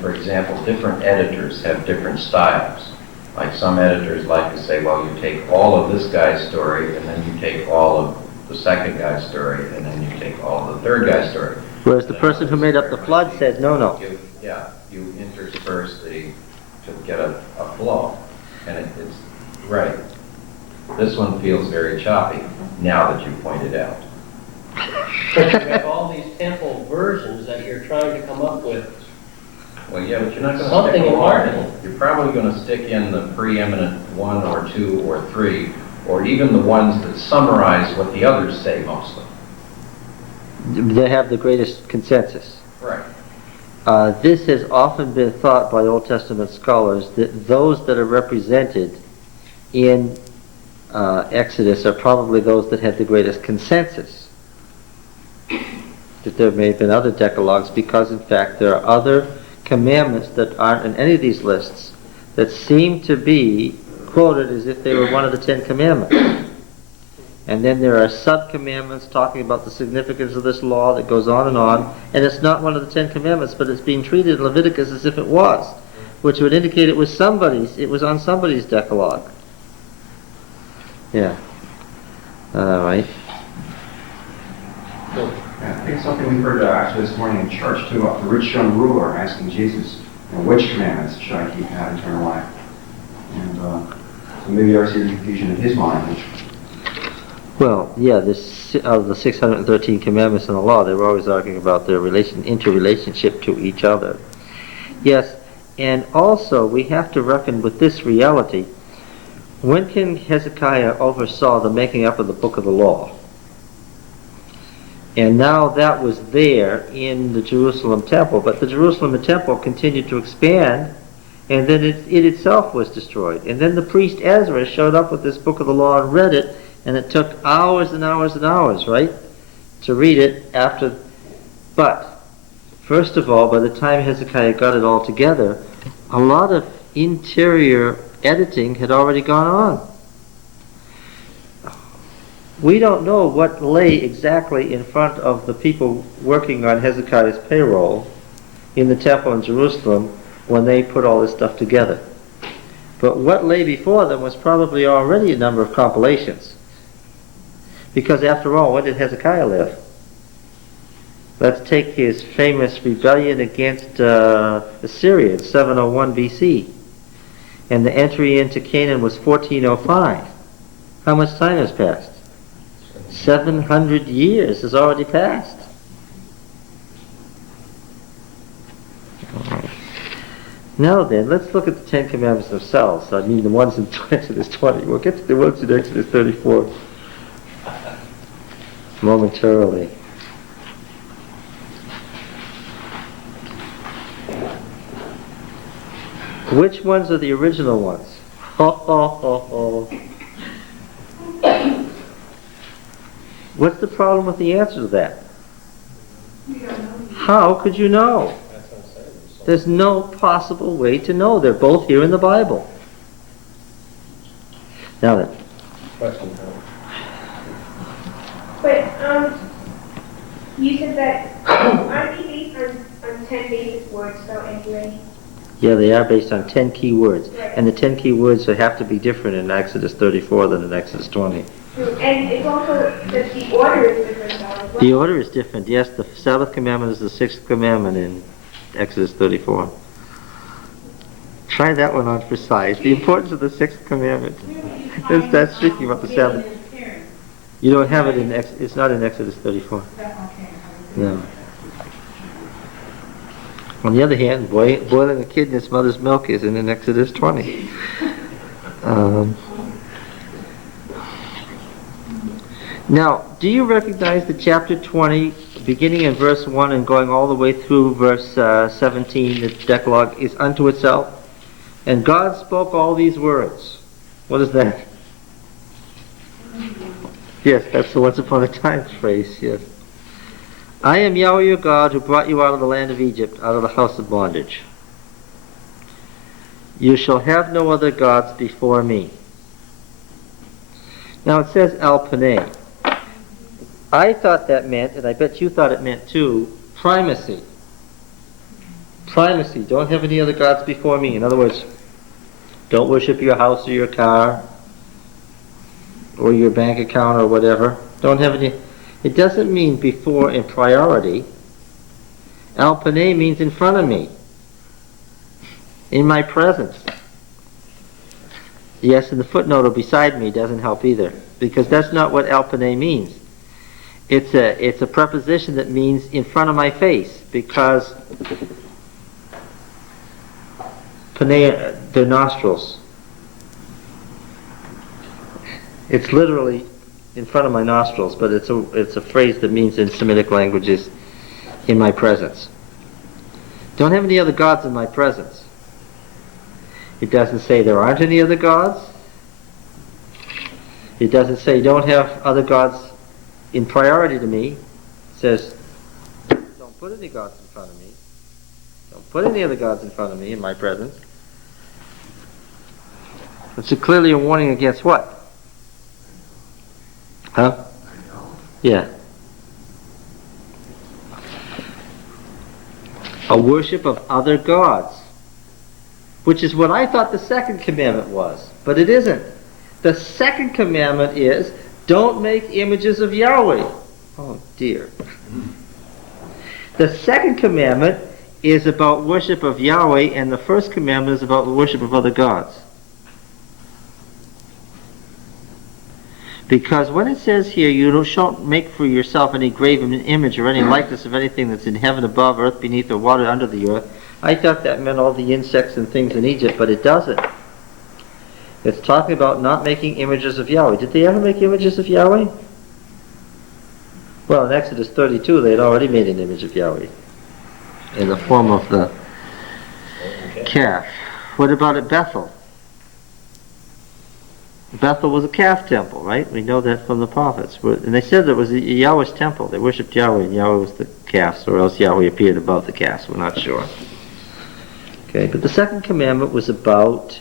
for example, different editors have different styles? Like some editors like to say, well, you take all of this guy's story, and then you take all of the second guy's story, and then you take all of the third guy's story. whereas the person who made up the flood said, no. You intersperse to get a flow. And it's right. This one feels very choppy, now that you pointed out. But you have all these temple versions that you're trying to come up with. Well, yeah, but you're not going to Something stick in along. harmony. You're probably going to stick in the preeminent 1 or 2 or 3, or even the ones that summarize what the others say mostly. They have the greatest consensus. Right. This has often been thought by Old Testament scholars that those that are represented in Exodus are probably those that have the greatest consensus. That there may have been other decalogues because, in fact, there are other commandments that aren't in any of these lists that seem to be quoted as if they were one of the 10 Commandments. And then there are sub-commandments talking about the significance of this law that goes on, and it's not one of the 10 Commandments, but it's being treated in Leviticus as if it was, which would indicate it was on somebody's Decalogue. Yeah. All right. I think it's something we heard actually this morning in church too, about the rich young ruler asking Jesus, which commandments should I keep and have eternal life? And so maybe there's a confusion in his mind. Well, yeah, of the 613 commandments in the law, they were always arguing about their interrelationship to each other. Yes, and also we have to reckon with this reality. When King Hezekiah oversaw the making up of the book of the law, and now that was there in the Jerusalem temple, but the Jerusalem temple continued to expand, and then it itself was destroyed. And then the priest Ezra showed up with this book of the law and read it, and it took hours and hours and hours, right, to read it after. But, first of all, by the time Hezekiah got it all together, a lot of interior editing had already gone on. We don't know what lay exactly in front of the people working on Hezekiah's payroll in the temple in Jerusalem when they put all this stuff together. But what lay before them was probably already a number of compilations. Because after all, when did Hezekiah live? Let's take his famous rebellion against Assyria in 701 BC. And the entry into Canaan was 1405. How much time has passed? 700 years has already passed. Now then, let's look at the Ten Commandments themselves. I mean the ones in Exodus 20. We'll get to the ones in Exodus 34 momentarily. Which ones are the original ones? What's the problem with the answer to that? How could you know? There's no possible way to know. They're both here in the Bible. Now then. Question. But, you said that, aren't they based on 10 basic words though anyway? Yeah, they are based on 10 key words. Right. And the 10 key words have to be different in Exodus 34 than in Exodus 20. And it's also that the order is different though as well. The order is different. Yes, the Sabbath commandment is the sixth commandment in Exodus 34. Try that one on for size. The importance of the sixth commandment. That's speaking about the Sabbath. You don't have it in it's not in Exodus 34. No. On the other hand, boiling a kid in its mother's milk is in Exodus 20. Now, do you recognize that chapter 20, beginning in verse 1 and going all the way through verse 17, the Decalogue is unto itself? And God spoke all these words. What is that? Yes, that's the once upon a time phrase, yes. I am Yahweh your God who brought you out of the land of Egypt, out of the house of bondage. You shall have no other gods before me. Now it says El Panay. I thought that meant, and I bet you thought it meant too, primacy. Primacy. Don't have any other gods before me. In other words, don't worship your house or your car or your bank account or whatever. Don't have any. It doesn't mean before in priority. Al Panay means in front of me, in my presence. Yes, and the footnote or beside me doesn't help either, because that's not what Al Panay means. It's a preposition that means in front of my face, because Panay, their nostrils. It's literally in front of my nostrils, but it's a phrase that means in Semitic languages, in my presence. Don't have any other gods in my presence. It doesn't say there aren't any other gods. It doesn't say don't have other gods in priority to me. It says don't put any gods in front of me. Don't put any other gods in front of me in my presence. It's clearly a warning against what? Huh? Yeah. A worship of other gods, which is what I thought the second commandment was, but it isn't. The second commandment is, don't make images of Yahweh. Oh dear. The second commandment is about worship of Yahweh, and the first commandment is about the worship of other gods. Because when it says here, you shall make for yourself any graven image or any likeness of anything that's in heaven above, earth beneath, or water under the earth, I thought that meant all the insects and things in Egypt, but it doesn't. It's talking about not making images of Yahweh. Did they ever make images of Yahweh? Well, in Exodus 32, they had already made an image of Yahweh in the form of the calf. What about at Bethel? Bethel was a calf temple, right? We know that from the prophets. And they said that it was Yahweh's temple. They worshipped Yahweh, and Yahweh was the calves, or else Yahweh appeared above the calves. We're not sure. Okay, but the second commandment was about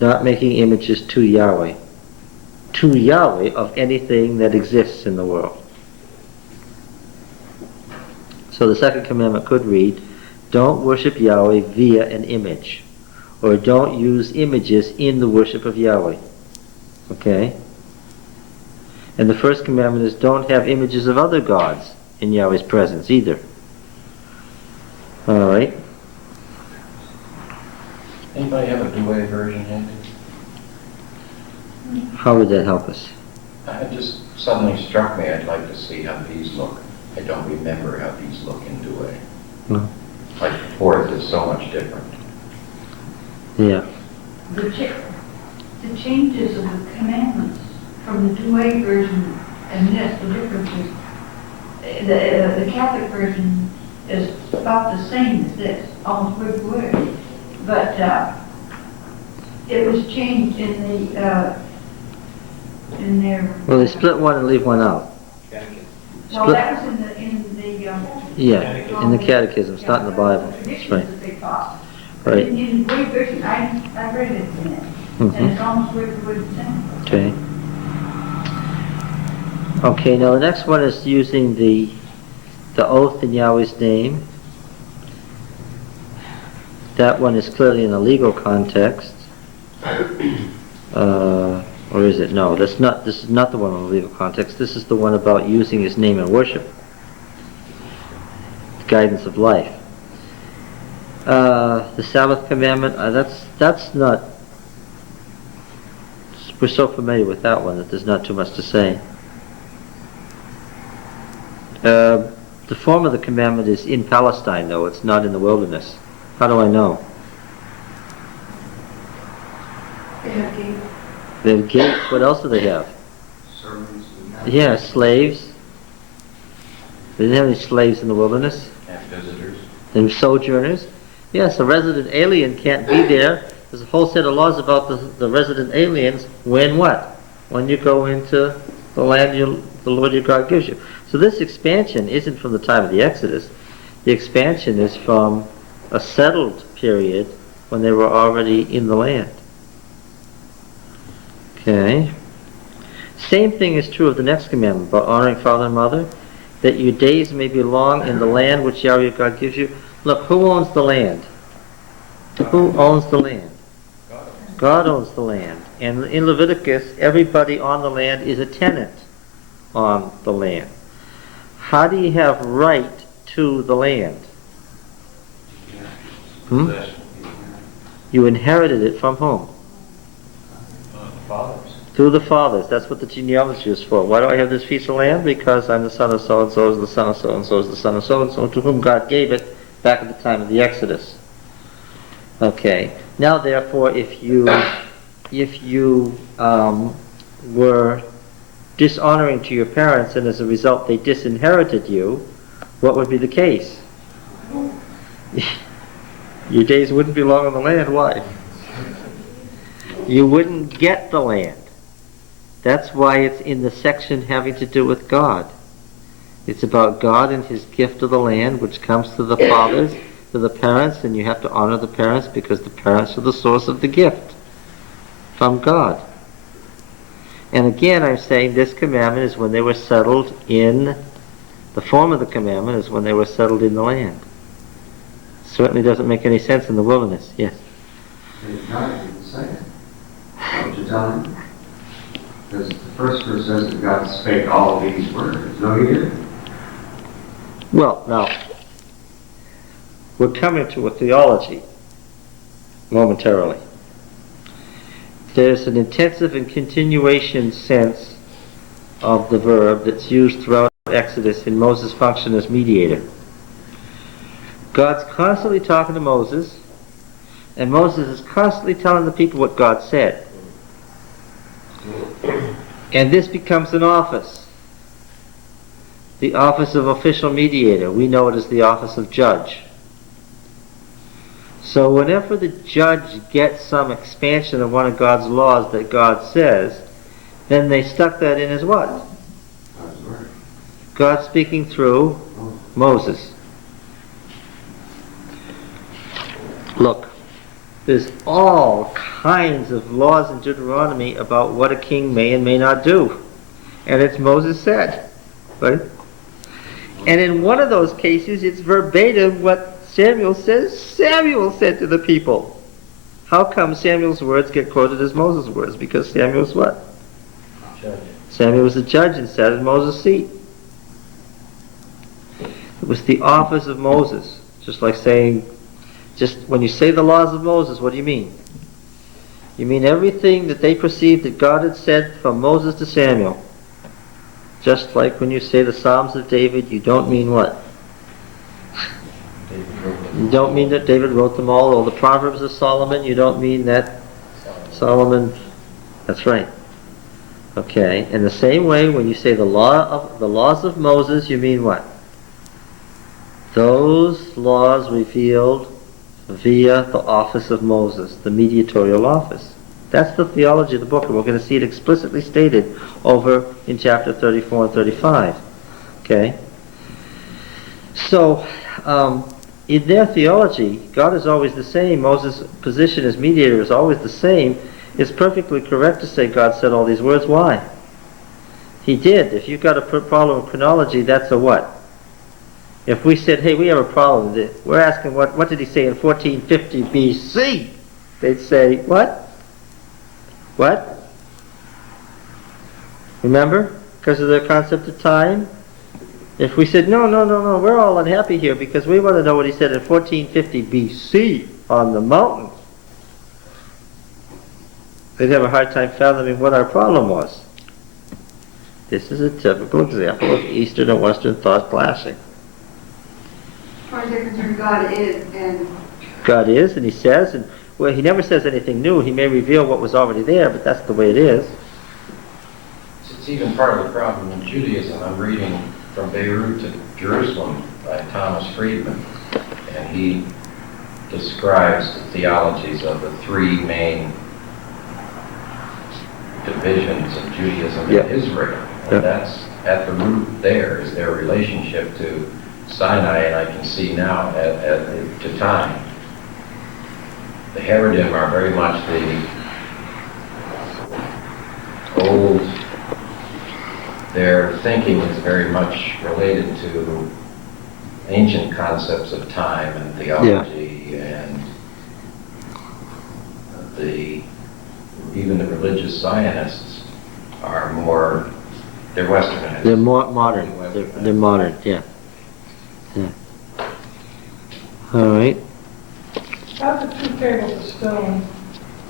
not making images to Yahweh. To Yahweh of anything that exists in the world. So the second commandment could read, don't worship Yahweh via an image. Or don't use images in the worship of Yahweh. Okay? And the first commandment is don't have images of other gods in Yahweh's presence either. Alright? Anybody have a Douay version handy? How would that help us? It just suddenly struck me, I'd like to see how these look. I don't remember how these look in Douay. No. Like before, it is so much different. Yeah. The changes of the commandments from the Douay version and this, the difference is, the Catholic version is about the same as this, almost word for word. But it was changed in their... Well, they split one and leave one out. Well, that was in the Yeah, in the catechism. It's not in the Bible. That's right. Right. In the Douay version, I read it in it, and it's almost word for word the same. Okay. Okay, now the next one is using the oath in Yahweh's name. That one is clearly in a legal context. Or is it? No, this is not the one in the legal context. This is the one about using his name in worship. The guidance of life. The Sabbath commandment, that's not, we're so familiar with that one that there's not too much to say. The form of the commandment is in Palestine, though. It's not in the wilderness. How do I know? They have gates. What else do they have? Servants Yeah, slaves. They didn't have any slaves in the wilderness. Have visitors. And sojourners. Yes, a resident alien can't be there. There's a whole set of laws about the resident aliens. When what? When you go into the land the Lord your God gives you. So this expansion isn't from the time of the Exodus. The expansion is from a settled period when they were already in the land. Okay. Same thing is true of the next commandment about honoring father and mother, that your days may be long in the land which Yahweh your God gives you. Look, who owns the land? Who owns the land? God owns the land. And in Leviticus, everybody on the land is a tenant on the land. How do you have right to the land? You inherited it from whom? Fathers. Through the fathers. That's what the genealogy is for. Why do I have this piece of land? Because I'm the son of so-and-so, is the son of so-and-so, is the son of so-and-so, to whom God gave it back at the time of the Exodus. Okay. Now, therefore, if you were dishonoring to your parents and as a result they disinherited you, what would be the case? Your days wouldn't be long on the land. Why? You wouldn't get the land. That's why it's in the section having to do with God. It's about God and his gift of the land, which comes to the fathers, to the parents, and you have to honor the parents because the parents are the source of the gift from God. And again, I'm saying this commandment is when they were settled in, the form of the commandment is when they were settled in the land. Certainly doesn't make any sense in the wilderness. Yes? God didn't say it. What would you tell him? Because the first verse says that God spake all these words. No, he didn't. Well, now, we're coming to a theology momentarily. There's an intensive and continuation sense of the verb that's used throughout Exodus in Moses' function as mediator. God's constantly talking to Moses, and Moses is constantly telling the people what God said. And this becomes an office. The office of official mediator. We know it as the office of judge. So whenever the judge gets some expansion of one of God's laws that God says, then they stuck that in as what? God's word. God speaking through Moses. Look, there's all kinds of laws in Deuteronomy about what a king may and may not do. And it's Moses said, right? And in one of those cases, it's verbatim what Samuel says Samuel said to the people. How come Samuel's words get quoted as Moses' words? Because Samuel's what? Judge. Samuel was the judge and sat in Moses' seat. It was the office of Moses. Just like saying, just when you say the laws of Moses, what do you mean? You mean everything that they perceived that God had said from Moses to Samuel. Just like when you say the Psalms of David, you don't mean what? You don't mean that David wrote them all, or the Proverbs of Solomon, you don't mean that Solomon, that's right. Okay, in the same way, when you say the laws of Moses, you mean what? Those laws revealed via the office of Moses, the mediatorial office. That's the theology of the book, and we're going to see it explicitly stated over in chapter 34 and 35. Okay? So, in their theology, God is always the same. Moses' position as mediator is always the same. It's perfectly correct to say God said all these words. Why? He did. If you've got a problem with chronology, that's a what? If we said, hey, we have a problem with it, we're asking what did he say in 1450 BC? They'd say, what? What? Remember? Because of their concept of time? If we said, no, we're all unhappy here because we want to know what he said in 1450 BC on the mountain, they'd have a hard time fathoming what our problem was. This is a typical example of Eastern and Western thought clashing. As far as they're concerned, God is, and God is, and he says, and well, he never says anything new. He may reveal what was already there, but that's the way it is. It's even part of the problem in Judaism. I'm reading From Beirut to Jerusalem by Thomas Friedman, and he describes the theologies of the three main divisions of Judaism in Israel. And that's at the root there is their relationship to Sinai, and I can see now to time. The Haredim are very much the old, their thinking is very much related to ancient concepts of time and theology and even the religious Zionists are more, they're Westernized. They're more modern. They're modern, yeah. All right. About the 2 tables of stone,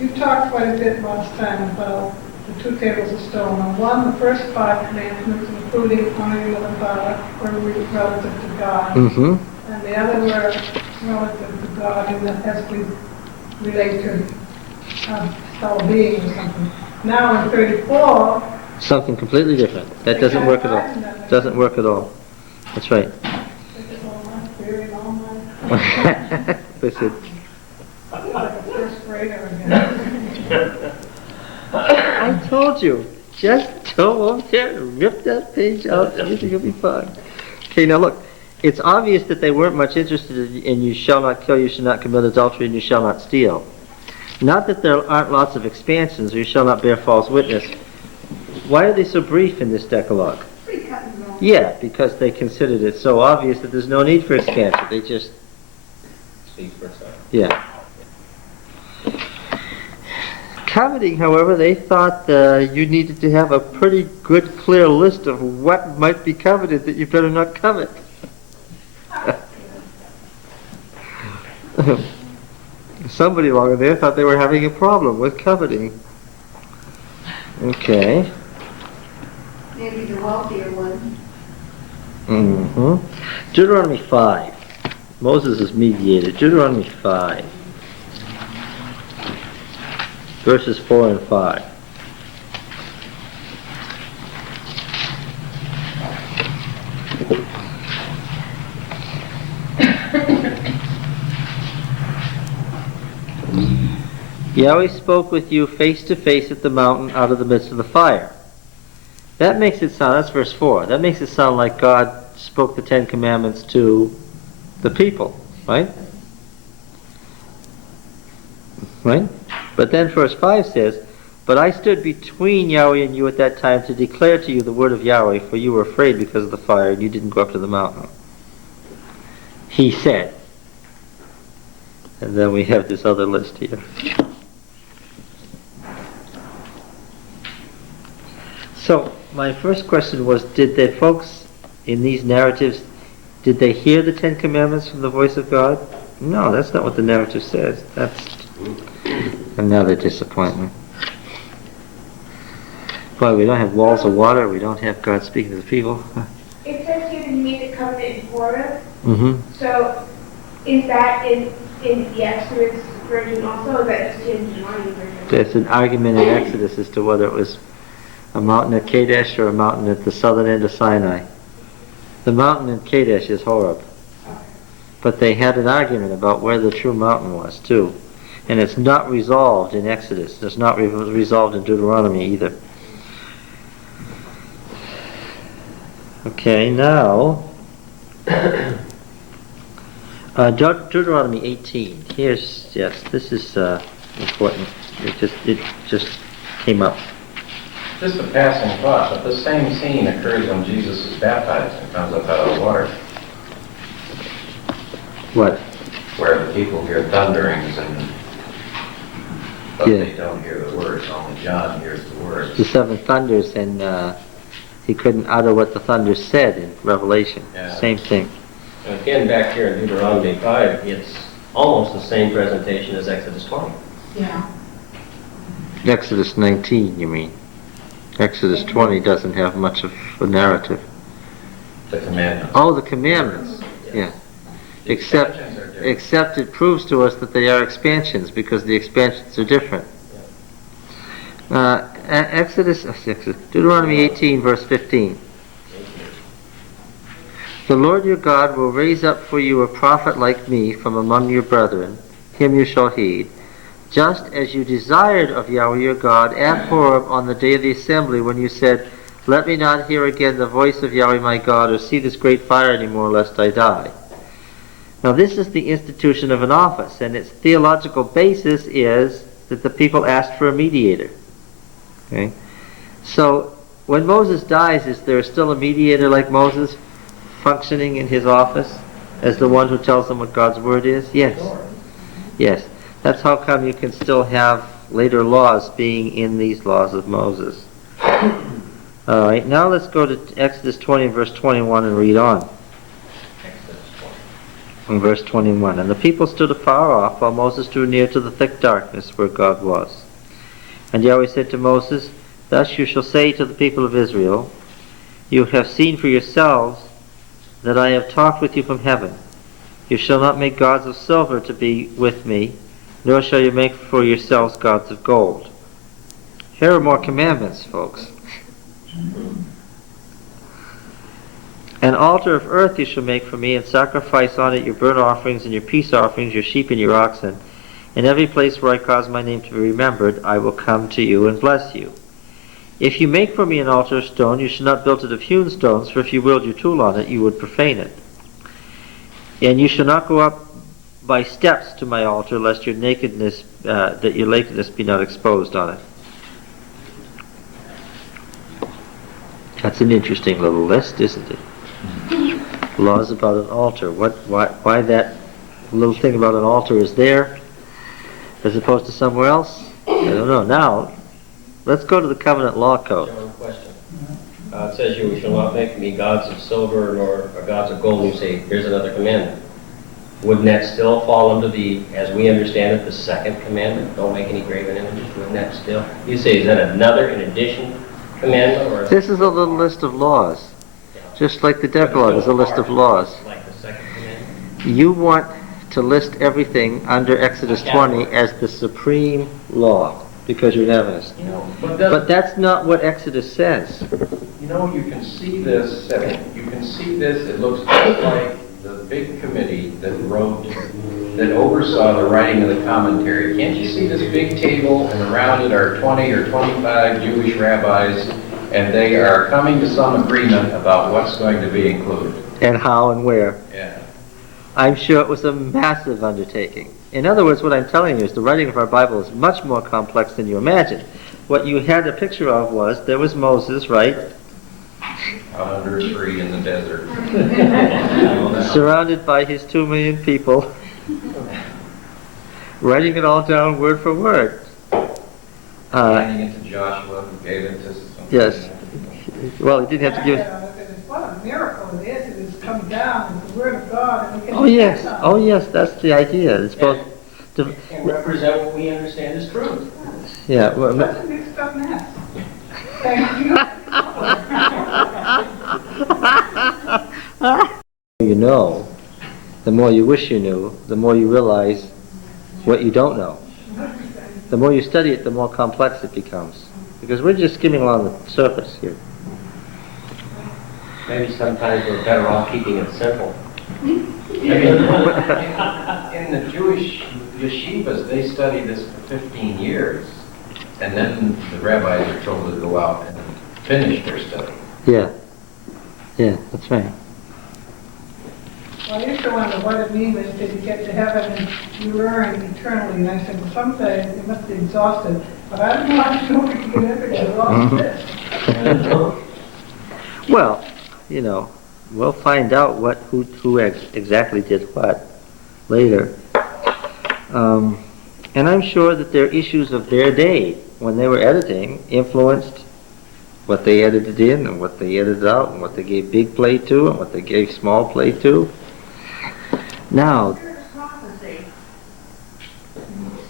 you talked quite a bit last time about the 2 tables of stone. On one, the first 5 commandments, including honoring your father, were relative to God. Mm-hmm. And the other were relative to God in that as we relate to fellow being or something. Now in 34, Something completely different. That doesn't work at all. Doesn't work at all. That's right. Listen. like a first grader again. I told you, just go over there and rip that page out. Everything will be fine. Okay, now look. It's obvious that they weren't much interested in you shall not kill, you shall not commit adultery, and you shall not steal. Not that there aren't lots of expansions, or you shall not bear false witness. Why are they so brief in this Decalogue? pretty cut and dry. Yeah, because they considered it so obvious that there's no need for expansion. They just, Speaks for itself. yeah. Coveting, however, they thought you needed to have a pretty good, clear list of what might be coveted that you better not covet. Somebody along there thought they were having a problem with coveting. Okay. Maybe the wealthier one. Mm-hmm. Deuteronomy 5. Moses is mediator. Deuteronomy 5. Verses 4 and 5. Yahweh spoke with you face to face at the mountain out of the midst of the fire. That makes it sound, that's verse 4, that makes it sound like God spoke the Ten Commandments to the people, right? Right? But then verse 5 says, but I stood between Yahweh and you at that time to declare to you the word of Yahweh, for you were afraid because of the fire and you didn't go up to the mountain. He said. And then we have this other list here. So, my first question was, did the folks in these narratives, did they hear the Ten Commandments from the voice of God? No, that's not what the narrative says. That's another disappointment. Boy, we don't have walls of water, we don't have God speaking to the people. It says here that he made the covenant in Horeb. Mm-hmm. So is that in the Exodus version also, or is that just in the Deuteronomy version? There's an argument in Exodus as to whether it was a mountain at Kadesh or a mountain at the southern end of Sinai. The mountain in Kadesh is Horeb. But they had an argument about where the true mountain was, too. And it's not resolved in Exodus. It's not resolved in Deuteronomy either. Okay, now, Deuteronomy 18. Here's, yes, this is important. It just came up. Just a passing thought, but the same scene occurs when Jesus is baptized and comes up out of the water, What? where the people hear thunderings but Yeah. they don't hear the words. Only John hears the words. The seven thunders, and he couldn't utter what the thunders said in Revelation. Yeah. Same thing. And again, back here in Deuteronomy 5, it's almost the same presentation as Exodus 20. Yeah. Exodus 19, you mean? Exodus 20 doesn't have much of a narrative. The commandments. Oh, the commandments. Yeah. The Except expansions are different. Except it proves to us that they are expansions, because the expansions are different. Deuteronomy 18, verse 15. The Lord your God will raise up for you a prophet like me from among your brethren. Him you shall heed. Just as you desired of Yahweh your God at Horeb on the day of the assembly, when you said, let me not hear again the voice of Yahweh my God, or see this great fire anymore, lest I die. Now this is the institution of an office, and its theological basis is that the people asked for a mediator. Okay? So when Moses dies, is there still a mediator like Moses functioning in his office as the one who tells them what God's word is? Yes. Yes. That's how come you can still have later laws being in these laws of Moses. All right, now let's go to Exodus 20, verse 21 and read on. Exodus 20. In verse 21, and the people stood afar off while Moses drew near to the thick darkness where God was. And Yahweh said to Moses, thus you shall say to the people of Israel, you have seen for yourselves that I have talked with you from heaven. You shall not make gods of silver to be with me, nor shall you make for yourselves gods of gold. Here are more commandments, folks. An altar of earth you shall make for me, and sacrifice on it your burnt offerings and your peace offerings, your sheep and your oxen. In every place where I cause my name to be remembered, I will come to you and bless you. If you make for me an altar of stone, you shall not build it of hewn stones, for if you willed your tool on it, you would profane it. And you shall not go up by steps to my altar, lest your nakedness, that your nakedness be not exposed on it. That's an interesting little list, isn't it? Laws about an altar. Why that little thing about an altar is there, as opposed to somewhere else? I don't know. Now, let's go to the covenant law code. John, question. It says here, we shall not make me gods of silver nor gods of gold. You say, here's another commandment. wouldn't that still fall under the, as we understand it, the second commandment? Don't make any graven images. Wouldn't that still? You say, is that another in addition commandment, or? This is a little list of laws, just like the Decalogue is a list of laws. Like the second commandment? You want to list everything under Exodus 20 as the supreme law, because you're an Adventist. You know, But that's not what Exodus says. you know, you can see this, it looks just like the big committee that oversaw the writing of the commentary. Can't you see this big table, and around it are 20 or 25 Jewish rabbis, and they are coming to some agreement about what's going to be included? And how and where. Yeah. I'm sure it was a massive undertaking. In other words, what I'm telling you is the writing of our Bible is much more complex than you imagine. What you had a picture of was, there was Moses, right? Out under a tree in the desert. Surrounded by his 2 million people, writing it all down word for word. Handing it to Joshua, who gave it to some. Yes. Well, he didn't have to give... What a miracle it is, it has come down with the word of God, and we can... Oh yes, oh yes, that's the idea. It's both... And represent what we understand as truth. Yeah, well, That's a mixed up mess. Thank you. you know, the more you wish you knew, the more you realize what you don't know. The more you study it, the more complex it becomes. Because we're just skimming along the surface here. Maybe sometimes we're better off keeping it simple. In the Jewish yeshivas, they study this for 15 years, and then the rabbis are told to go out and finish their study. Yeah. Yeah, that's right. Well, I used to wonder what it means when you get to heaven and you earn eternally, and I said, well, someday you must be exhausted, but I don't know how we can get ever get exhausted. Well, you know, we'll find out who exactly did what later. And I'm sure that their issues of their day, when they were editing, influenced what they edited in and what they edited out and what they gave big play to and what they gave small play to. Now, Spirit of prophecy.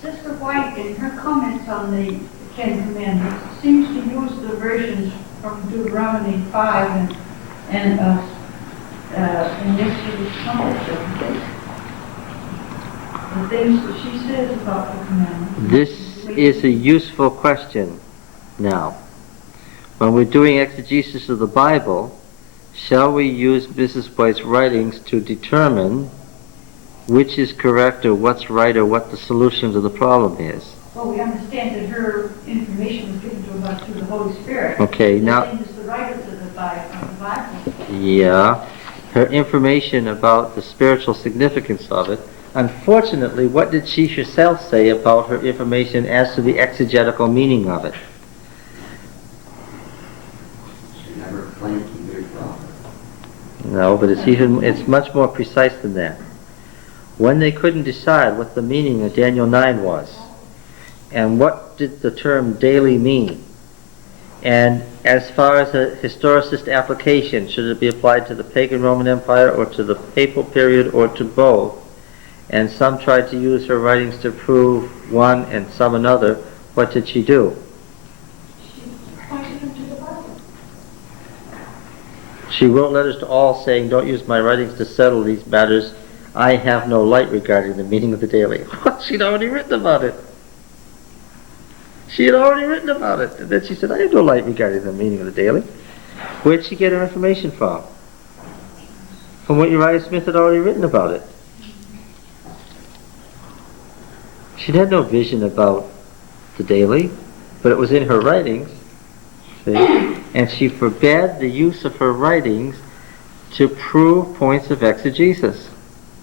Sister White, in her comments on the Ten Commandments, seems to use the versions from Deuteronomy 5 and Exodus 20. The things that she says about the commandments. this is a useful question now. When we're doing exegesis of the Bible, shall we use Mrs. White's writings to determine which is correct or what's right or what the solution to the problem is? Well, we understand that her information was given to her through the Holy Spirit. Okay, now... The same as the writers of the Bible. Yeah, her information about the spiritual significance of it. Unfortunately, what did she herself say about her information as to the exegetical meaning of it? She never claimed to be a prophet. No, but it's much more precise than that. When they couldn't decide what the meaning of Daniel 9 was, and what did the term daily mean, and as far as a historicist application, should it be applied to the pagan Roman Empire or to the papal period or to both, and some tried to use her writings to prove one and some another, what did she do? She wrote letters to all saying, don't use my writings to settle these matters. I have no light regarding the meaning of the daily. She'd already written about it. She had already written about it. And then she said, I have no light regarding the meaning of the daily. Where'd she get her information from? From what Uriah Smith had already written about it. She had no vision about the daily, but it was in her writings. See? And she forbade the use of her writings to prove points of exegesis,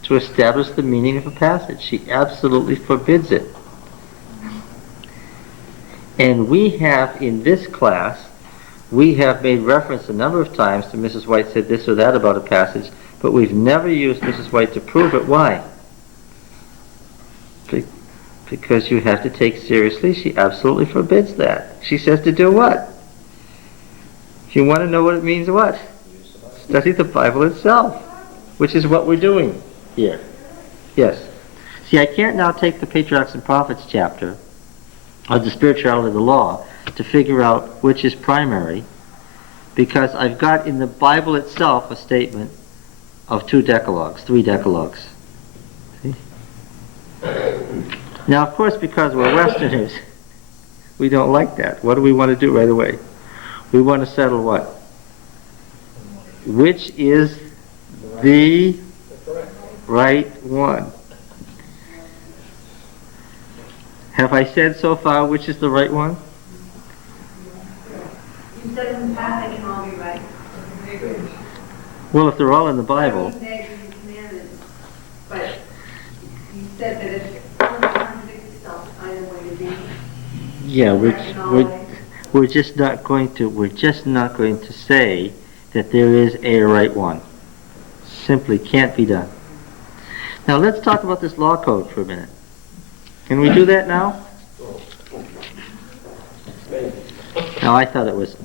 to establish the meaning of a passage. She absolutely forbids it. And we have, in this class, we have made reference a number of times to Mrs. White said this or that about a passage, but we've never used Mrs. White to prove it. Why? Because you have to take seriously, she absolutely forbids that. She says to do what? If you want to know what it means, what? Study the Bible itself, which is what we're doing here. Yes. See, I can't now take the Patriarchs and Prophets chapter of the spirituality of the law to figure out which is primary, because I've got in the Bible itself a statement of 2 decalogues, 3 decalogues. See? Now, of course, because we're Westerners, we don't like that. What do we want to do right away? We want to settle what? Which is the right one? Have I said so far which is the right one? You said in the past they can all be right. Well, if they're all in the Bible, But you said that if it contradicts itself, either way to be. yeah, we're just not going to say that there is a right one. Simply can't be done. Now let's talk about this law code for a minute. Can we do that now? Now I thought it was,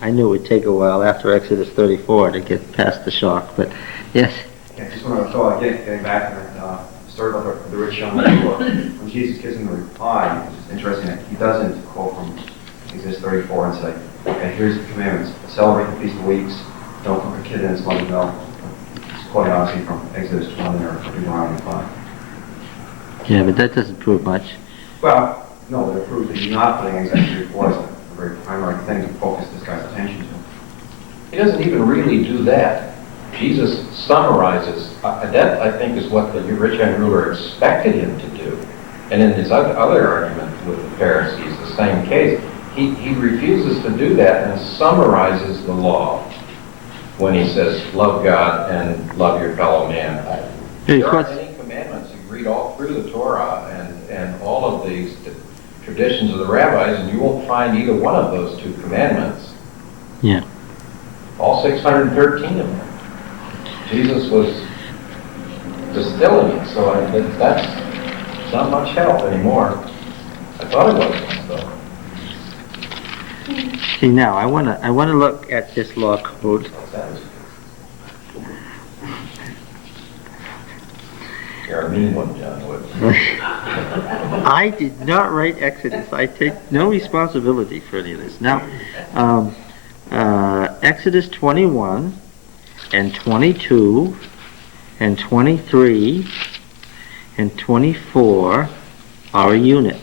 I knew it would take a while after Exodus 34 to get past the shock, but yes. Yeah, just want to throw getting back to that story about the rich young ruler. When Jesus gives him the reply, it's just interesting that he doesn't quote from Exodus 34 and say, okay, here's the commandments. Celebrate the Feast of Weeks. Don't cook a kid in its mother's milk. It's quoting obviously from Exodus 20 or Deuteronomy 5. Yeah, but that doesn't prove much. Well, no, it proves that he's not putting Exodus 34 as a very primary thing to focus this guy's attention to. He doesn't even really do that. Jesus summarizes, that I think is what the rich young ruler expected him to do. And in his other argument with the Pharisees, the same case, he refuses to do that and summarizes the law when he says, love God and love your fellow man. There aren't any commandments. You read all through the Torah and all of these traditions of the rabbis, and you won't find either one of those 2 commandments. Yeah. All 613 of them. Jesus was distilling it, so that's not much help anymore. I thought it was, though. See, now I want to look at this law code. You're a mean one, John Wood. I did not write Exodus. I take no responsibility for any of this. Now, Exodus 21 and 22 and 23 and 24 are a unit.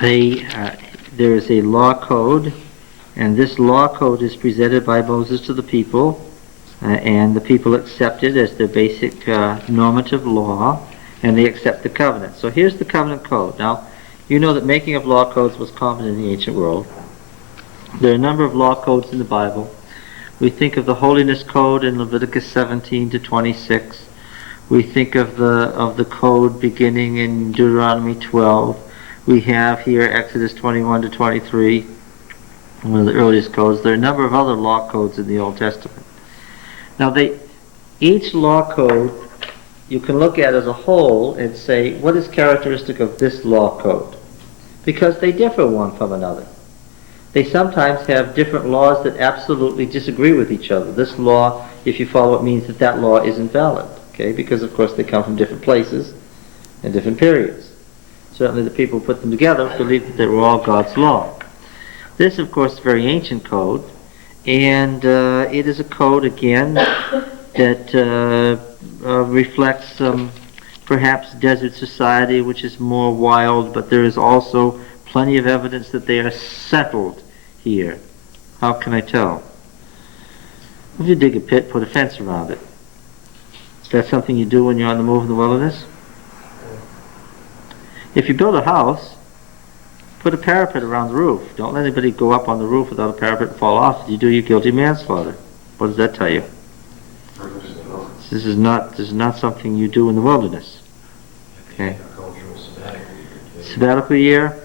There is a law code, and this law code is presented by Moses to the people, and the people accept it as their basic normative law, and they accept the covenant. So here's the covenant code. Now, you know that making of law codes was common in the ancient world. There are a number of law codes in the Bible. We think of the holiness code in Leviticus 17 to 26. We think of the code beginning in Deuteronomy 12. We have here Exodus 21 to 23, one of the earliest codes. There are a number of other law codes in the Old Testament. Now, each law code you can look at as a whole and say, what is characteristic of this law code? Because they differ one from another. They sometimes have different laws that absolutely disagree with each other. This law, if you follow it, means that that law isn't valid, okay? Because, of course, they come from different places and different periods. Certainly the people who put them together believed that they were all God's law. This, of course, is a very ancient code, and it is a code, again, that reflects perhaps desert society, which is more wild, but there is also plenty of evidence that they are settled here. How can I tell? If you dig a pit, put a fence around it. Is that something you do when you're on the move in the wilderness? If you build a house, put a parapet around the roof. Don't let anybody go up on the roof without a parapet and fall off. If you do, you're guilty of manslaughter. What does that tell you? This is not something you do in the wilderness. Okay. Sabbatical year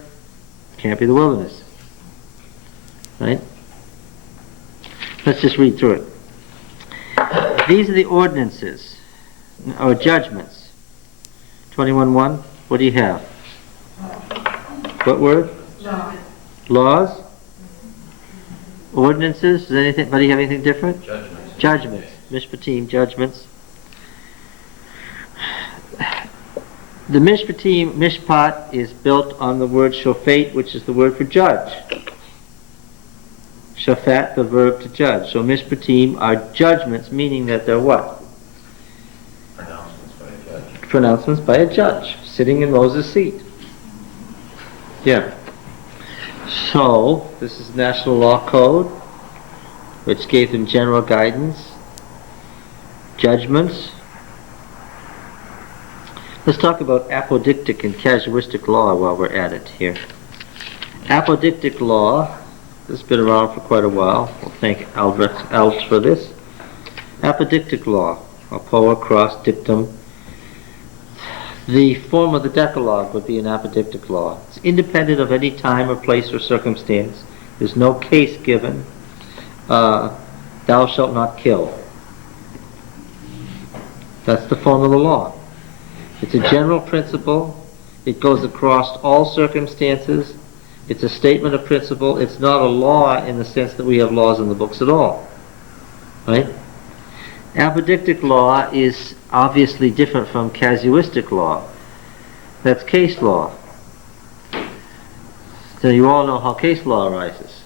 can't be the wilderness. Right? Let's just read through it. These are the ordinances, or judgments. 21:1, what do you have? What word? Laws. Laws? Ordinances? Does anybody have anything different? Judgments. Judgments. Mishpatim, judgments. The mishpat is built on the word shofet, which is the word for judge. Shafat, the verb to judge. So mishpatim are judgments, meaning that they're what? Pronouncements by a judge. Pronouncements by a judge, sitting in Moses' seat. Yeah. So, this is National Law Code, which gave them general guidance, judgments. Let's talk about apodictic and casuistic law while we're at it here. Apodictic law, this has been around for quite a while. We'll thank Albrecht Elst for this. Apodictic law, apo, across, dictum. The form of the Decalogue would be an apodictic law. It's independent of any time or place or circumstance. There's no case given. Thou shalt not kill. That's the form of the law. It's a general principle. It goes across all circumstances. It's a statement of principle. It's not a law in the sense that we have laws in the books at all. Right? Apodictic law is obviously different from casuistic law. That's case law. So you all know how case law arises.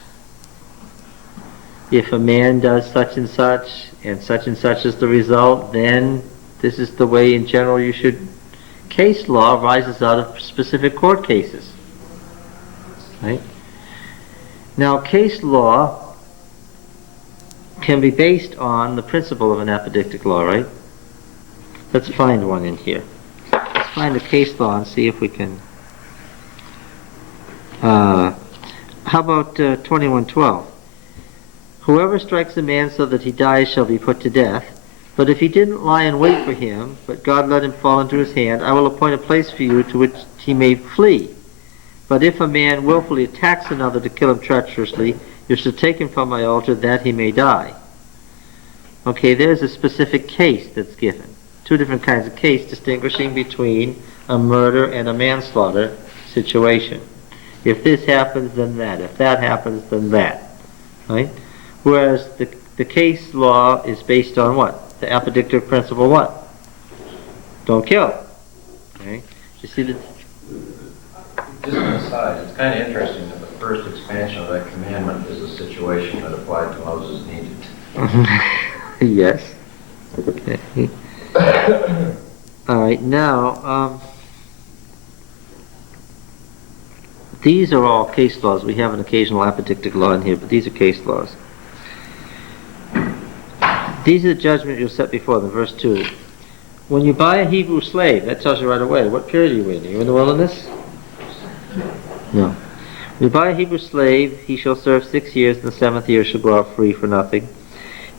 If a man does such and such is the result, then this is the way in general you should. Case law arises out of specific court cases. Right? Now, case law can be based on the principle of an apodictic law, right? Let's find one in here. Let's find a case law and see if we can. How about 21:12? Whoever strikes a man so that he dies shall be put to death. But if he didn't lie in wait for him, but God let him fall into his hand, I will appoint a place for you to which he may flee. But if a man willfully attacks another to kill him treacherously, you shall take him from my altar that he may die. Okay, there's a specific case that's given. Two different kinds of case distinguishing between a murder and a manslaughter situation. If this happens, then that. If that happens, then that. Right? Whereas the case law is based on what? The apodictic principle what? Don't kill. Okay? You see the... Just an aside, it's kind of interesting that the first expansion of that commandment is a situation that applied to Moses needed. Yes. Okay. All right, now, these are all case laws. We have an occasional apodictic law in here, but these are case laws. These are the judgments you'll set before them, verse 2. When you buy a Hebrew slave, that tells you right away, what period are you in? Are you in the wilderness? No. When you buy a Hebrew slave, he shall serve 6 years, and the 7th year shall go out free for nothing.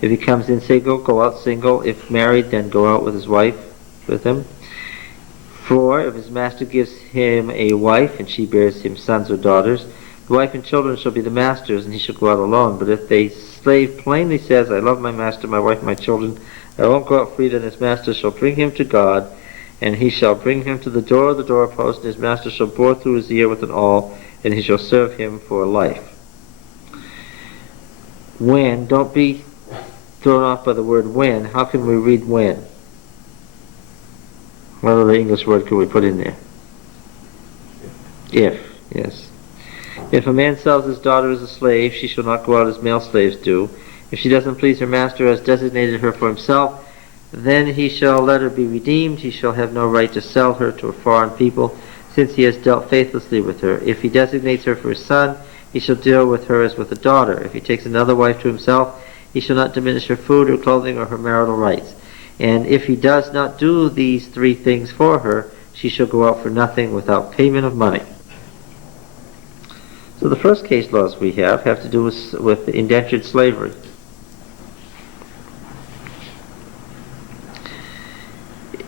If he comes in single, go out single. If married, then go out with his wife with him. 4, if his master gives him a wife, and she bears him sons or daughters, the wife and children shall be the master's, and he shall go out alone. But if the slave plainly says, I love my master, my wife, my children, I won't go out free, then his master shall bring him to God, and he shall bring him to the door of the doorpost, and his master shall bore through his ear with an awl, and he shall serve him for life. When, don't be thrown off by the word when. How can we read when? What other English word can we put in there? If, yes. If a man sells his daughter as a slave, she shall not go out as male slaves do. If she doesn't please her master, has designated her for himself, then he shall let her be redeemed. He shall have no right to sell her to a foreign people, since he has dealt faithlessly with her. If he designates her for his son, he shall deal with her as with a daughter. If he takes another wife to himself, he shall not diminish her food, her clothing, or her marital rights. And if he does not do these 3 things for her, she shall go out for nothing without payment of money. So the first case laws we have to do with indentured slavery.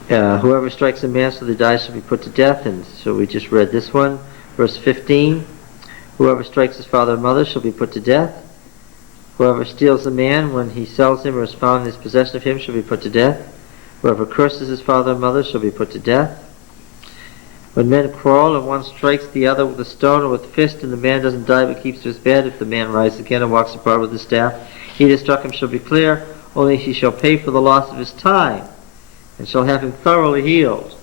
Whoever strikes a man so that he dies shall be put to death, and so we just read this one. Verse 15, whoever strikes his father or mother shall be put to death. Whoever steals a man when he sells him or is found in his possession of him shall be put to death. Whoever curses his father or mother shall be put to death. When men quarrel and one strikes the other with a stone or with a fist, and the man doesn't die but keeps to his bed, if the man rises again and walks apart with his staff, he that struck him shall be clear, only he shall pay for the loss of his time, and shall have him thoroughly healed.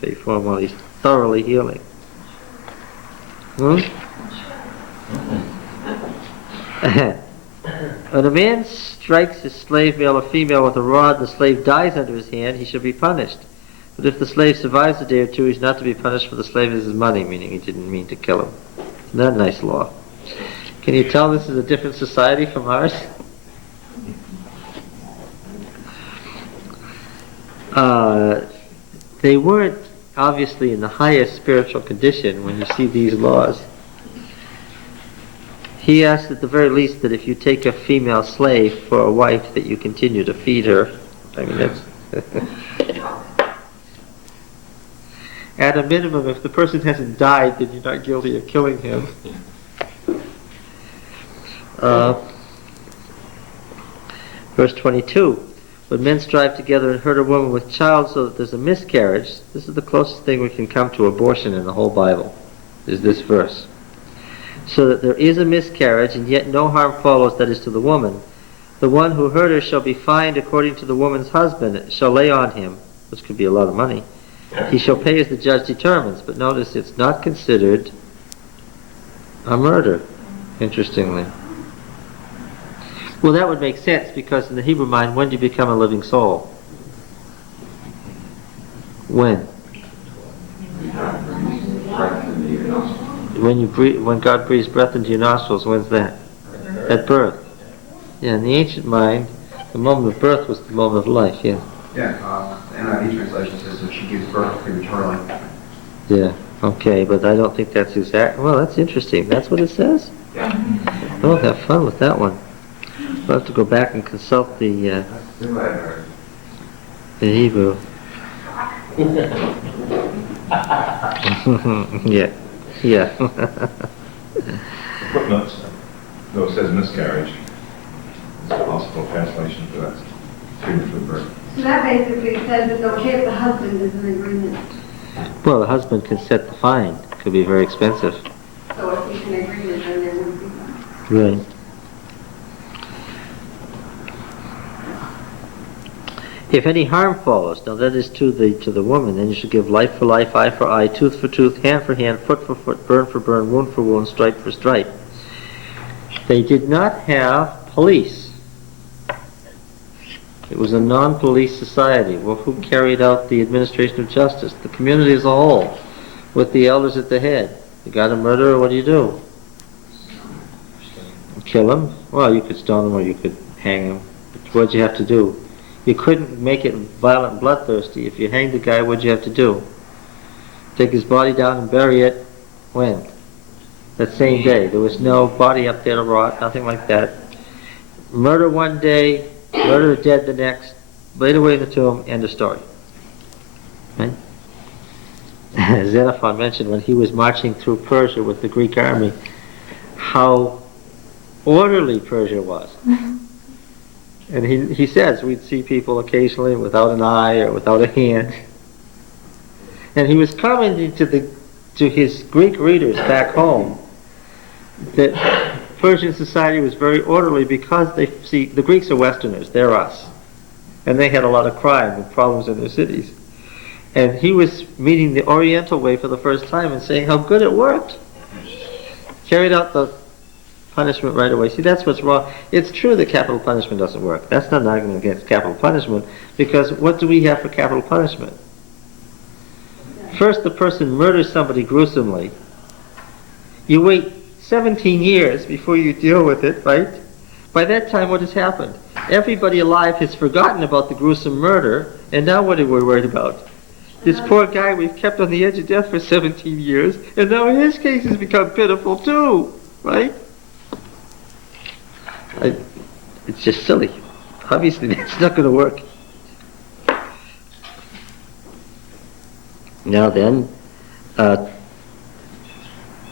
pay for him while he's thoroughly healing. Hmm? When a man strikes his slave, male or female, with a rod, and the slave dies under his hand, he shall be punished. But if the slave survives a day or two, he's not to be punished, for the slave is his money, meaning he didn't mean to kill him. Isn't that a nice law? Can you tell this is a different society from ours? They weren't obviously in the highest spiritual condition when you see these laws. He asked at the very least that if you take a female slave for a wife, that you continue to feed her. I mean, that's... At a minimum, if the person hasn't died, then you're not guilty of killing him. Verse 22. When men strive together and hurt a woman with child so that there's a miscarriage, this is the closest thing we can come to abortion in the whole Bible, is this verse. So that there is a miscarriage, and yet no harm follows, that is to the woman. The one who hurt her shall be fined according to the woman's husband, shall lay on him, which could be a lot of money. He shall pay as the judge determines, but notice it's not considered a murder, interestingly. Well, that would make sense, because in the Hebrew mind, when do you become a living soul? When? When God breathes breath into your nostrils, when's that? At birth. Yeah, in the ancient mind, the moment of birth was the moment of life, yeah. Yeah, the NIV translation says that she gives birth prematurely. Yeah, okay, but I don't think that's exact. Well, that's interesting. That's what it says? Yeah. Oh, have fun with that one. We'll have to go back and consult the Hebrew. Yeah, yeah. Footnotes, though it says miscarriage, it's a possible translation for that premature birth. So that basically says it's okay if the husband is in agreement. Well, the husband can set the fine. It could be very expensive. So if he's in agreement, then there wouldn't be one. Right. If any harm follows, now that is to the woman, then you should give life for life, eye for eye, tooth for tooth, hand for hand, foot for foot, burn for burn, wound for wound, stripe for stripe. They did not have police. It was a non-police society. Well, who carried out the administration of justice? The community as a whole, with the elders at the head. You got a murderer, what do you do? Kill him? Well, you could stone him or you could hang him. But what'd you have to do? You couldn't make it violent and bloodthirsty. If you hanged the guy, what'd you have to do? Take his body down and bury it. When? That same day. There was no body up there to rot, nothing like that. Murder one day, murder the dead the next, laid away in the tomb, end of story. Right? Xenophon mentioned when he was marching through Persia with the Greek army, how orderly Persia was. And he says we'd see people occasionally without an eye or without a hand. And he was commenting to his Greek readers back home that Persian society was very orderly because the Greeks are Westerners, they're us. And they had a lot of crime and problems in their cities. And he was meeting the Oriental way for the first time and saying how good it worked. Carried out the punishment right away. See, that's what's wrong. It's true that capital punishment doesn't work. That's not an argument against capital punishment, because what do we have for capital punishment? First, the person murders somebody gruesomely. You wait 17 years before you deal with it, right? By that time, what has happened? Everybody alive has forgotten about the gruesome murder, and now what are we worried about? This poor guy we've kept on the edge of death for 17 years, and now his case has become pitiful too, right? It's just silly. Obviously, that's not going to work. Now then,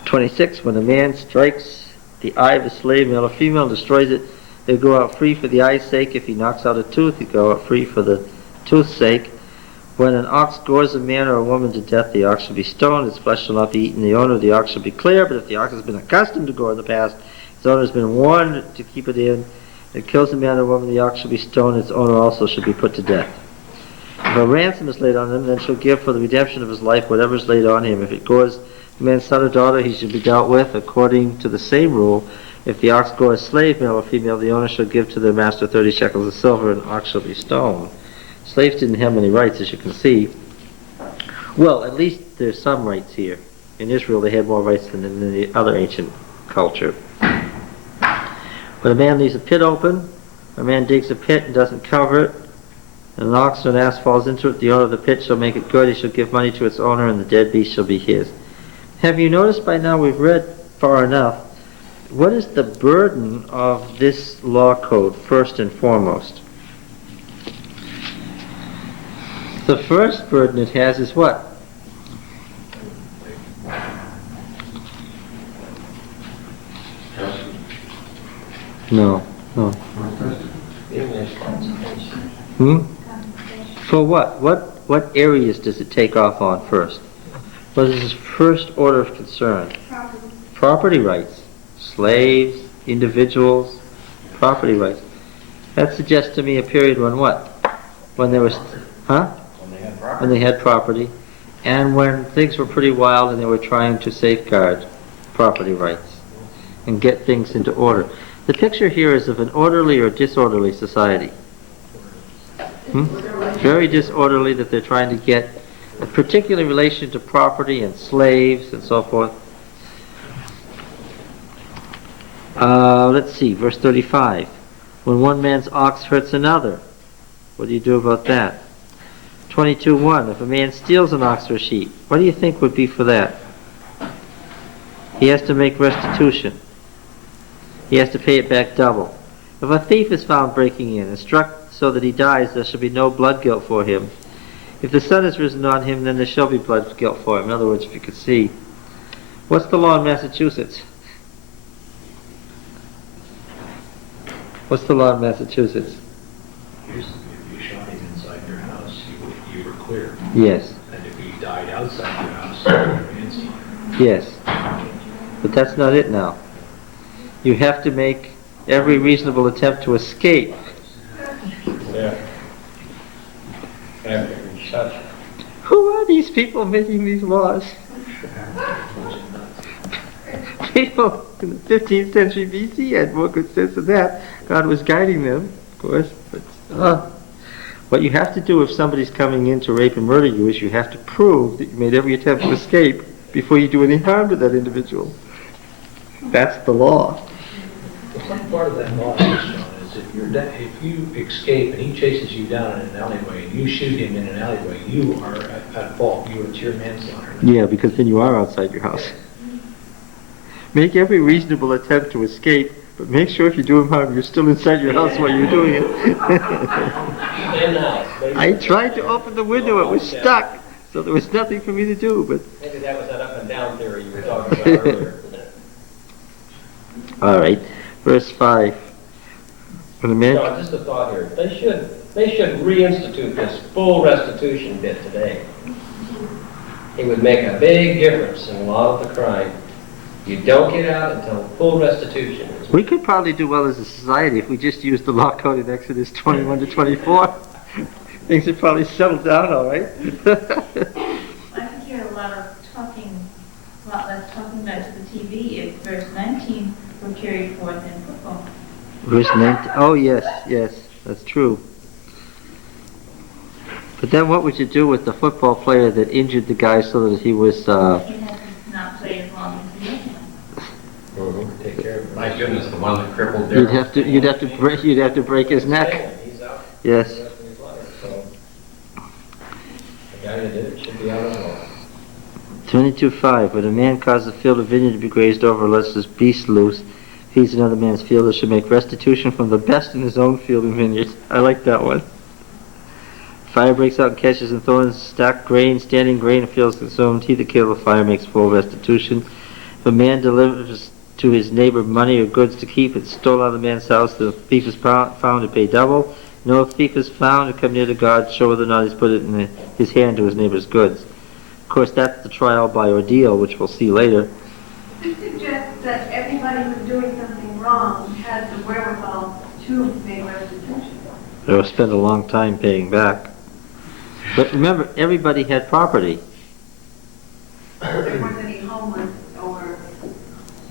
26, when a man strikes the eye of a slave, male or female, destroys it, they go out free for the eye's sake. If he knocks out a tooth, he go out free for the tooth's sake. When an ox gores a man or a woman to death, the ox shall be stoned, its flesh shall not be eaten, the owner of the ox shall be clear, but if the ox has been accustomed to gore in the past, its owner has been warned to keep it in. If it kills a man or woman, the ox shall be stoned, its owner also shall be put to death. If a ransom is laid on him, then shall give for the redemption of his life whatever is laid on him. If it goes the man's son or daughter, he should be dealt with according to the same rule. If the ox go as slave, male or female, the owner shall give to their master 30 shekels of silver, and the ox shall be stoned. Slaves didn't have any rights, as you can see. Well, at least there's some rights here. In Israel, they had more rights than in the other ancient culture. When a man leaves a pit open, a man digs a pit and doesn't cover it, and an ox or an ass falls into it, the owner of the pit shall make it good. He shall give money to its owner, and the dead beast shall be his. Have you noticed by now we've read far enough? What is the burden of this law code, first and foremost? The first burden it has is what? No. For what? What areas does it take off on first? What is his first order of concern? Property rights. Slaves, individuals, property rights. That suggests to me a period when what? When there was, when they had property, and when things were pretty wild and they were trying to safeguard property rights and get things into order. The picture here is of an orderly or disorderly society. Very disorderly, that they're trying to get, particularly in relation to property and slaves and so forth. Let's see, verse 35. When one man's ox hurts another, what do you do about that? 22:1. If a man steals an ox or a sheep, what do you think would be for that? He has to make restitution. He has to pay it back double. If a thief is found breaking in and struck so that he dies, there shall be no blood guilt for him. If the sun has risen on him, then there shall be blood guilt for him. In other words, if you could see. What's the law in Massachusetts? What's the law in Massachusetts? If you shot him inside your house, you were clear. Yes. And if he died outside your house, you were manslaughter. Yes. But that's not it now. You have to make every reasonable attempt to escape. Yeah. Who are these people making these laws? People in the 15th century BC had more good sense than that. God was guiding them, of course. But what you have to do if somebody's coming in to rape and murder you is you have to prove that you made every attempt to escape before you do any harm to that individual. That's the law. Some part of that law, John, is if you escape and he chases you down in an alleyway and you shoot him in an alleyway, you are at fault. It's your manslaughter. Yeah, because then you are outside your house. Make every reasonable attempt to escape, but make sure if you do him harm, you're still inside your house while you're doing it. I tried to open the window, it was stuck, so there was nothing for me to do. But maybe that was that up and down theory you were talking about earlier. All right, verse 5. When a man... No, just a thought here. They should reinstitute this full restitution bit today. It would make a big difference in a lot of the crime. You don't get out until full restitution. We could probably do well as a society if we just used the law code in Exodus 21 to 24. Things would probably settle down all right. I could hear a lot less talking about to the TV if verse 19 were carried forth in football. Verse 19, oh yes, that's true. But then what would you do with the football player that injured the guy so that he was... He had to not play as long as he was. Take care of it. My goodness, the one that crippled You'd have to break his neck. He's out. Yes. The rest of his life, so the guy that did it should be out of the law. 22:5. When a man causes a field of vineyard to be grazed over, lets his beast loose, feeds another man's field, he should make restitution from the best in his own field and vineyard. I like that one. Fire breaks out and catches and thorns, stacked grain, standing grain, and fields consumed. He that killed the fire makes full restitution. If a man delivers to his neighbor money or goods to keep, it's stolen out of the man's house, the thief is found to pay double. No thief is found to come near to God, show whether or not he's put it in his hand to his neighbor's goods. Of course, that's the trial by ordeal, which we'll see later. This suggests that everybody who's doing something wrong has the wherewithal to make restitution. They'll spend a long time paying back. But remember, everybody had property. There wasn't any homeless or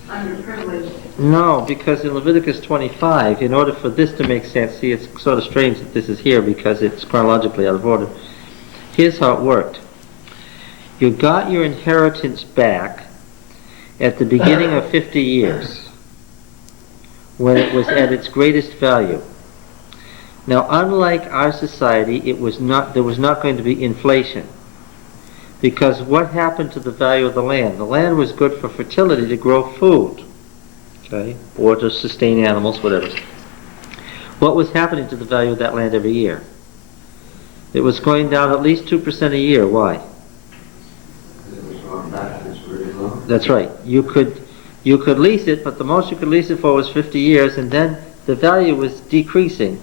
underprivileged. No, because in Leviticus 25, in order for this to make sense, see, it's sort of strange that this is here because it's chronologically out of order. Here's how it worked. You got your inheritance back at the beginning of 50 years, when it was at its greatest value. Now, unlike our society, there was not going to be inflation. Because what happened to the value of the land? The land was good for fertility to grow food, okay, or to sustain animals, whatever. What was happening to the value of that land every year? It was going down at least 2% a year. Why? It was going back and it's really low. That's right. You could lease it, but the most you could lease it for was 50 years, and then the value was decreasing.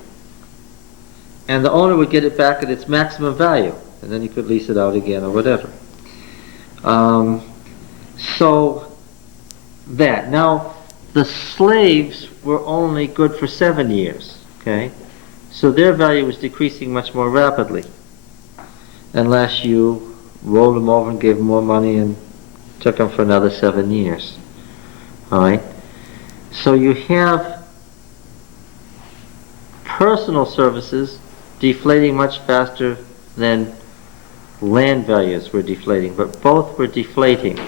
And the owner would get it back at its maximum value, and then you could lease it out again or whatever. So that. Now, the slaves were only good for 7 years, okay? So their value was decreasing much more rapidly, unless you rolled them over and gave them more money and took them for another 7 years. All right? So you have personal services deflating much faster than land values were deflating, but both were deflating.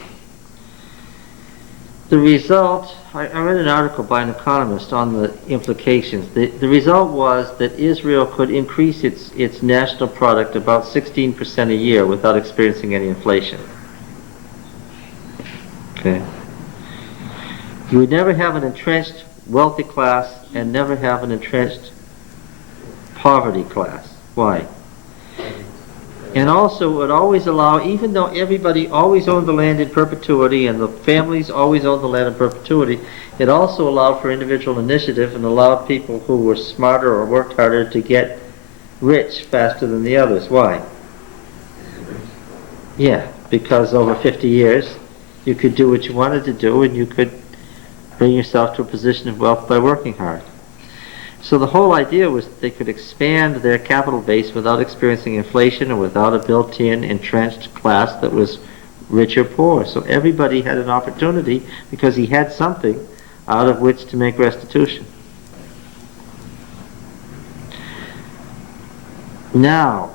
The result, I read an article by an economist on the implications. The result was that Israel could increase its national product about 16% a year without experiencing any inflation. Okay. You would never have an entrenched wealthy class and never have an entrenched poverty class. Why? And also it would always allow, even though everybody always owned the land in perpetuity and the families always owned the land in perpetuity, it also allowed for individual initiative and allowed people who were smarter or worked harder to get rich faster than the others. Why? Yeah, because over 50 years you could do what you wanted to do and you could bring yourself to a position of wealth by working hard. So the whole idea was that they could expand their capital base without experiencing inflation or without a built-in entrenched class that was rich or poor. So everybody had an opportunity because he had something out of which to make restitution. Now,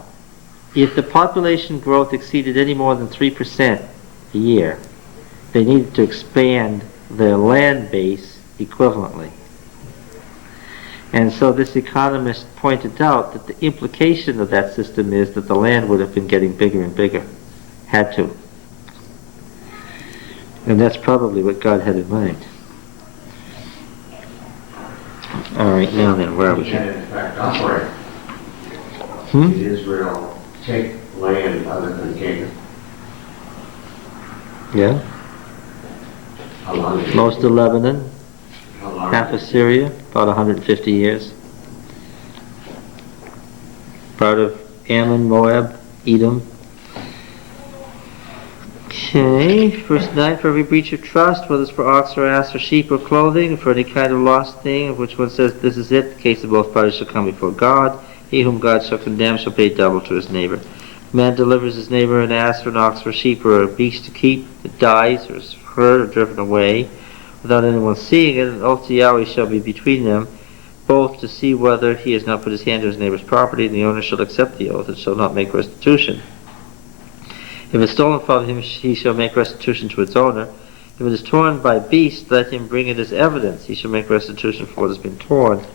if the population growth exceeded any more than 3% a year, they needed to expand their land base equivalently. And so this economist pointed out that the implication of that system is that the land would have been getting bigger and bigger. Had to. And that's probably what God had in mind. All right, now then, where are we He had here? in fact operate. Did Israel take land other than Canaan? Yeah? How long did it Most of Lebanon, How long half did of it- Syria, about 150 years. Part of Ammon, Moab, Edom. Okay, verse 9, for every breach of trust, whether it's for ox or ass or sheep or clothing, for any kind of lost thing, of which one says, this is it, the case of both parties shall come before God. He whom God shall condemn shall pay double to his neighbor. If a man delivers his neighbor an ass or an ox or a sheep or a beast to keep that dies or is hurt or driven away, without anyone seeing it, an oath to Yahweh shall be between them, both to see whether he has not put his hand to his neighbor's property, and the owner shall accept the oath and shall not make restitution. If it is stolen from him, he shall make restitution to its owner. If it is torn by beast, let him bring it as evidence. He shall make restitution for what has been torn.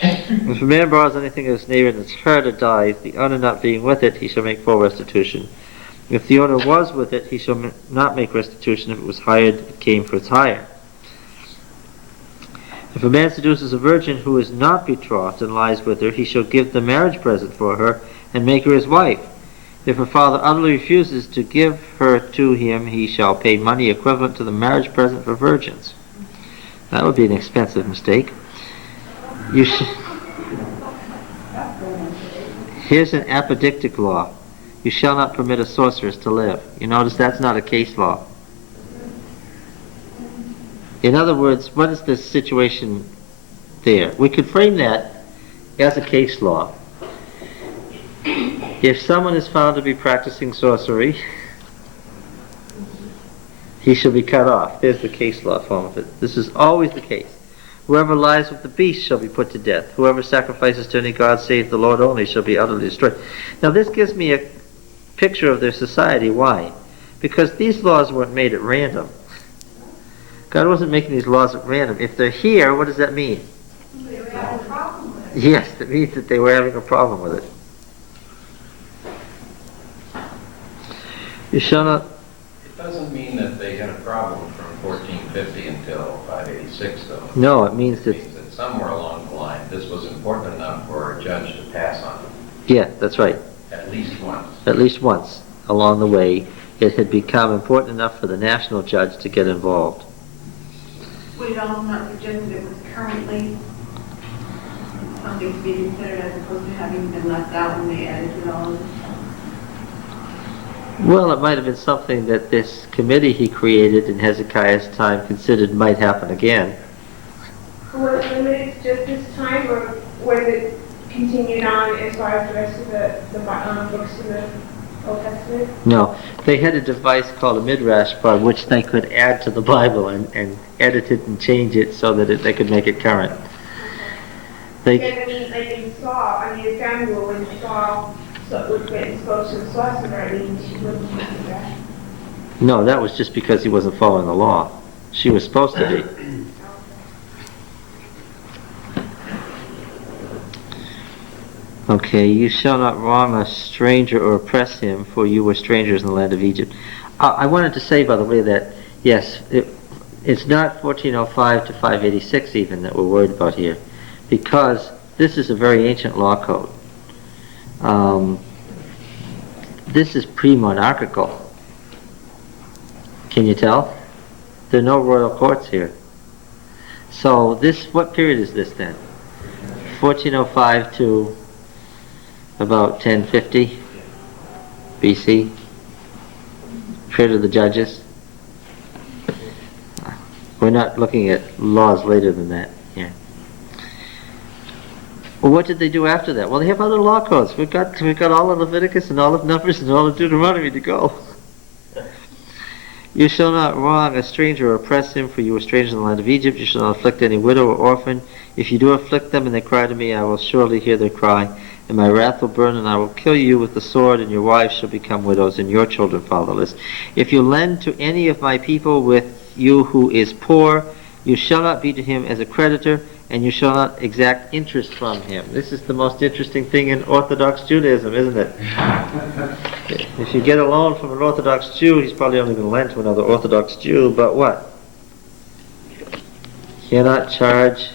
If a man borrows anything of his neighbor and its hurt or dies, the owner not being with it, he shall make full restitution. If the owner was with it, he shall not make restitution. If it was hired, it came for its hire. If a man seduces a virgin who is not betrothed and lies with her, he shall give the marriage present for her and make her his wife. If her father utterly refuses to give her to him, he shall pay money equivalent to the marriage present for virgins. That would be an expensive mistake. Here's an apodictic law. You shall not permit a sorceress to live. You notice that's not a case law. In other words, what is the situation there? We could frame that as a case law. If someone is found to be practicing sorcery, he shall be cut off. There's the case law form of it. This is always the case. Whoever lies with the beast shall be put to death. Whoever sacrifices to any god save the Lord only shall be utterly destroyed. Now this gives me a picture of their society. Why? Because these laws weren't made at random. God wasn't making these laws at random. If they're here, what does that mean? They were having a problem with it. Yes, it means that they were having a problem with it. You shall not... It doesn't mean that they had a problem from 1450 until 586, though. No, it means It that... means that somewhere along the line, this was important enough for a judge to pass on Yeah, that's right. at least once. At least once along the way, it had become important enough for the national judge to get involved. Would it also not suggest that it was currently something to be considered as opposed to having been left out when they edited all of this? Well, it might have been something that this committee he created in Hezekiah's time considered might happen again. Was it limited to just this time, or was it continued on as far as the rest of the books in the Old Testament? No, they had a device called a midrash by which they could add to the Bible and edit it and change it so that they could make it current. Because I mean, like in Saul, Samuel, when Saul was getting exposed to the sorcerer, I mean, she wouldn't do that. No, that was just because he wasn't following the law. She was supposed to be. Okay, you shall not wrong a stranger or oppress him, for you were strangers in the land of Egypt. I wanted to say, by the way, that, yes, it's not 1405 to 586 even that we're worried about here, because this is a very ancient law code. This is pre-monarchical. Can you tell? There are no royal courts here. So this, what period is this then? 1405 to about 1050 BC? Period of the judges? We're not looking at laws later than that here. Well, what did they do after that? Well, they have other law codes. We've got all of Leviticus and all of Numbers and all of Deuteronomy to go. You shall not wrong a stranger or oppress him, for you were strangers in the land of Egypt. You shall not afflict any widow or orphan. If you do afflict them and they cry to me, I will surely hear their cry, and my wrath will burn, and I will kill you with the sword, and your wives shall become widows, and your children fatherless. If you lend to any of my people with you who is poor, you shall not be to him as a creditor, and you shall not exact interest from him. This is the most interesting thing in Orthodox Judaism, isn't it? If you get a loan from an Orthodox Jew, he's probably only going to lend to another Orthodox Jew, but what? Cannot charge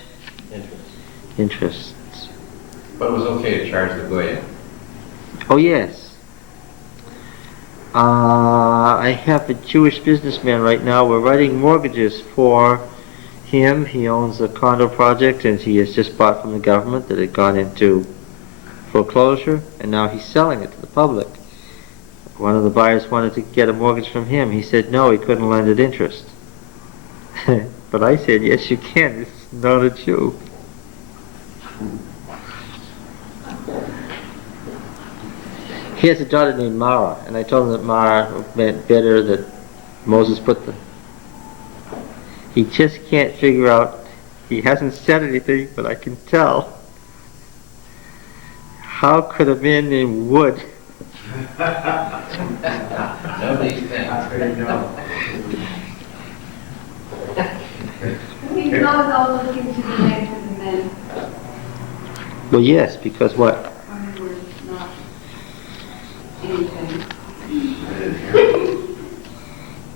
interest. But it was okay to charge the goyim. Oh, yes. I have a Jewish businessman right now. We're writing mortgages for him. He owns a condo project, and he has just bought from the government that had gone into foreclosure, and now he's selling it to the public. One of the buyers wanted to get a mortgage from him. He said no, he couldn't lend at interest. But I said, yes, you can. It's not a Jew. He has a daughter named Mara, and I told him that Mara meant better, that Moses put the... He just can't figure out, he hasn't said anything, but I can tell. How could a man named Wood... Nobody thinks. He's not all looking to the next of the men. Well, yes, because what? Women were not anything.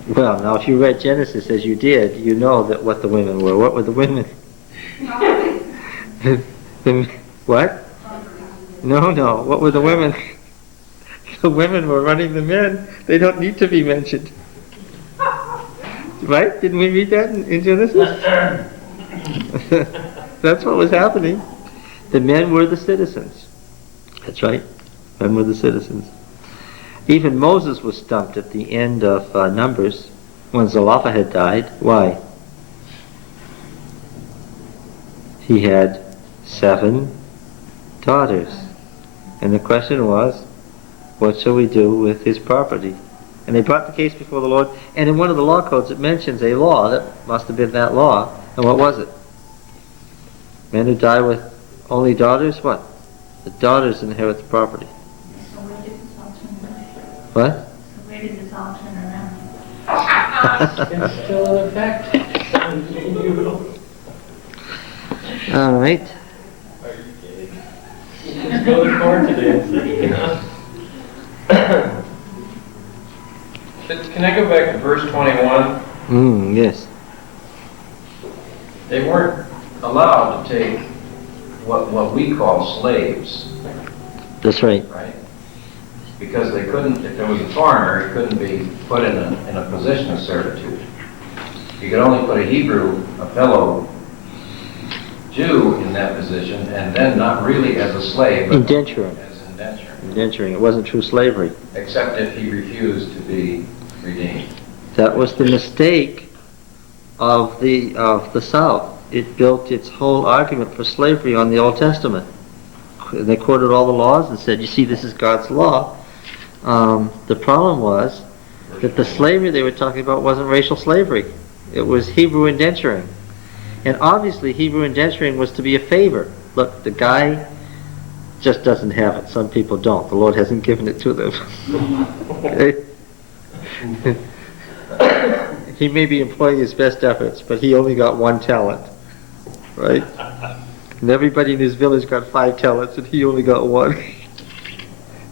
Well, now if you read Genesis as you did, you know that what the women were. What were the women? What? No. What were the women? The women were running the men. They don't need to be mentioned. Right? Didn't we read that in Genesis? That's what was happening. The men were the citizens. That's right. Men were the citizens. Even Moses was stumped at the end of Numbers when Zelophehad died. Why? He had 7 daughters. And the question was, what shall we do with his property? And they brought the case before the Lord, and in one of the law codes it mentions a law, that must have been that law, and what was it? Men who die with only daughters, what? The daughters inherit the property. So where did this all turn around? What? So where did this all turn around? It's still in effect. All right. Let's go to court today and see, you know. Can I go back to verse 21? Yes. They weren't allowed to take what we call slaves, That's right. right? Because they couldn't, if there was a foreigner, he couldn't be put in a position of servitude. You could only put a Hebrew, a fellow Jew in that position, and then not really as a slave, but Indenturing. as indenture, Indenturing. It wasn't true slavery. except if he refused to be redeemed. That was the mistake of the South. It built its whole argument for slavery on the Old Testament. They quoted all the laws and said, you see, this is God's law. The problem was that the slavery they were talking about wasn't racial slavery. It was Hebrew indenturing. And obviously Hebrew indenturing was to be a favor. Look, the guy just doesn't have it. Some people don't. The Lord hasn't given it to them. Okay? He may be employing his best efforts, but he only got 1 talent. Right? And everybody in his village got 5 talents, and he only got 1.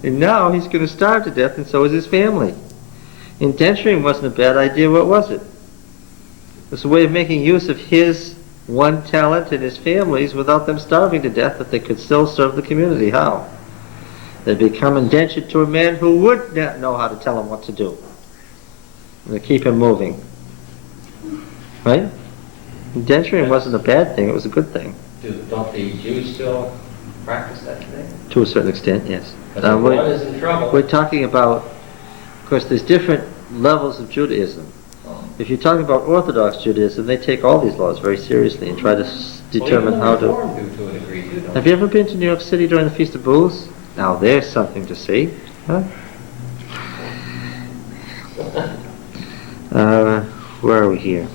And now he's going to starve to death, and so is his family. Indenturing wasn't a bad idea. What was it? It was a way of making use of his 1 talent and his family's without them starving to death, that they could still serve the community. How? They become indentured to a man who would not know how to tell him what to do. And they keep him moving. Right? Indenturing wasn't a bad thing, it was a good thing. Don't the Jews still practice that today? To a certain extent, yes. Because if one is in trouble. We're talking about, of course, there's different levels of Judaism. If you're talking about Orthodox Judaism, they take all these laws very seriously and try to determine how to... Well, even the Reform do to a degree, too, don't Have you ever been to New York City during the Feast of Booths? Now there's something to see. Huh? Where are we here?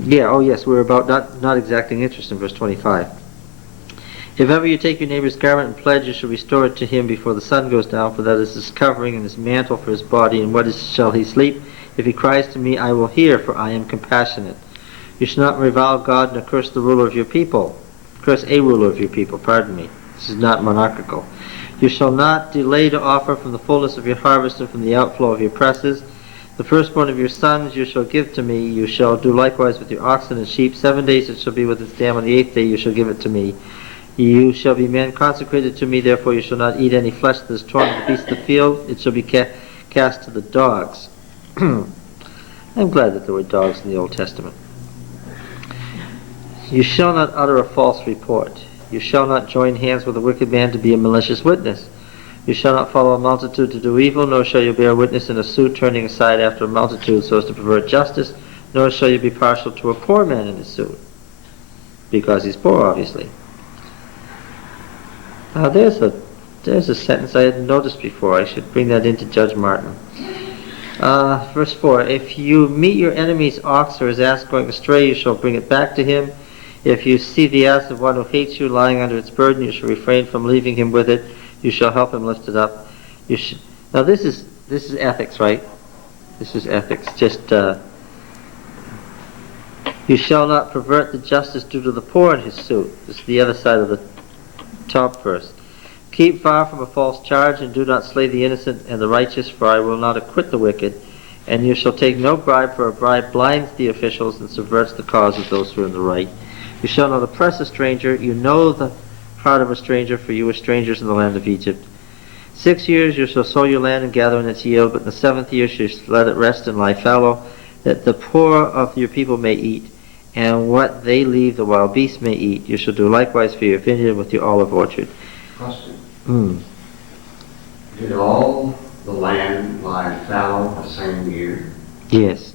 Yeah, oh yes, we're about not exacting interest in verse 25. If ever you take your neighbor's garment and pledge, you shall restore it to him before the sun goes down, for that is his covering and his mantle for his body, and shall he sleep? If he cries to me, I will hear, for I am compassionate. You shall not revile God nor curse the ruler of your people. Curse a ruler of your people, pardon me. This is not monarchical. You shall not delay to offer from the fullness of your harvest and from the outflow of your presses. The firstborn of your sons you shall give to me. You shall do likewise with your oxen and sheep. 7 days it shall be with its dam. On the 8th day you shall give it to me. You shall be men consecrated to me, therefore you shall not eat any flesh that is torn of the beasts of the field. It shall be cast to the dogs. I'm glad that there were dogs in the Old Testament. You shall not utter a false report. You shall not join hands with a wicked man to be a malicious witness. You shall not follow a multitude to do evil, nor shall you bear witness in a suit, turning aside after a multitude so as to pervert justice, nor shall you be partial to a poor man in a suit, because he's poor, obviously. Now there's a sentence I hadn't noticed before. I should bring that into Judge Martin. Verse 4, if you meet your enemy's ox or his ass going astray, you shall bring it back to him. If you see the ass of one who hates you lying under its burden, you shall refrain from leaving him with it. You shall help him lift it up. Now this is ethics, right? This is ethics. Just you shall not pervert the justice due to the poor in his suit. This is the other side of the top verse. Keep far from a false charge, and do not slay the innocent and the righteous, for I will not acquit the wicked. And you shall take no bribe, for a bribe blinds the officials and subverts the cause of those who are in the right. You shall not oppress a stranger. You know the heart of a stranger, for you were strangers in the land of Egypt. 6 years you shall sow your land and gather in its yield, but in the 7th year you shall let it rest and lie fallow, that the poor of your people may eat, and what they leave the wild beasts may eat. You shall do likewise for your vineyard with your olive orchard. Question. Did all the land lie fallow the same year? Yes.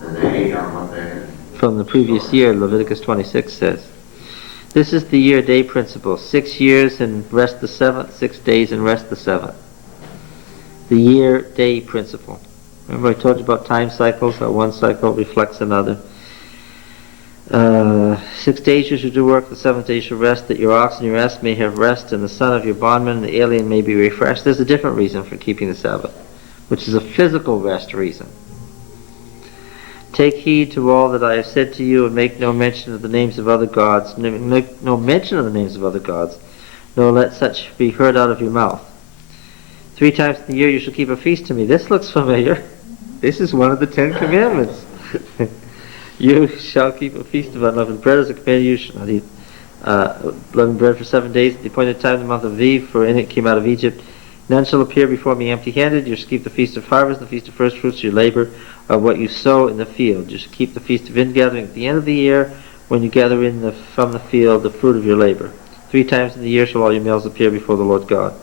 And they ate on what they had? From the previous year, Leviticus 26 says. This is the year-day principle. 6 years and rest the seventh, 6 days and rest the seventh. The year-day principle. Remember I told you about time cycles, how one cycle reflects another. 6 days you should do work, the seventh day you should rest, that your ox and your ass may have rest, and the son of your bondman and the alien may be refreshed. There's a different reason for keeping the Sabbath, which is a physical rest reason. Take heed to all that I have said to you, and make no mention of the names of other gods. Make no mention of the names of other gods, nor let such be heard out of your mouth. 3 times in the year you shall keep a feast to me. This looks familiar. This is one of the 10 Commandments. You shall keep a feast of unleavened bread as a command. You shall not eat leavened bread for 7 days at the appointed time in the month of Aviv, for in it came out of Egypt. None shall appear before me empty-handed. You shall keep the feast of harvest, the feast of first fruits, your labor of what you sow in the field. You shall keep the feast of ingathering at the end of the year, when you gather in from the field the fruit of your labor. 3 times in the year shall all your males appear before the Lord God.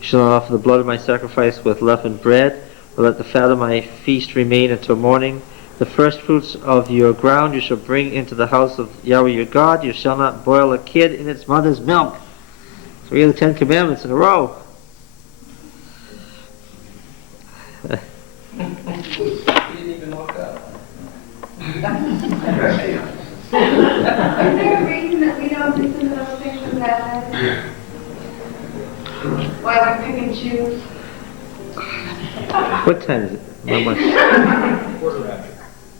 You shall not offer the blood of my sacrifice with leavened bread, or let the fat of my feast remain until morning. The first fruits of your ground you shall bring into the house of Yahweh your God. You shall not boil a kid in its mother's milk. 3 of the 10 Commandments in a row. He didn't even walk out. Is there a reason that we don't listen to those things from that? Why we pick and choose? What time is it? Quarter after.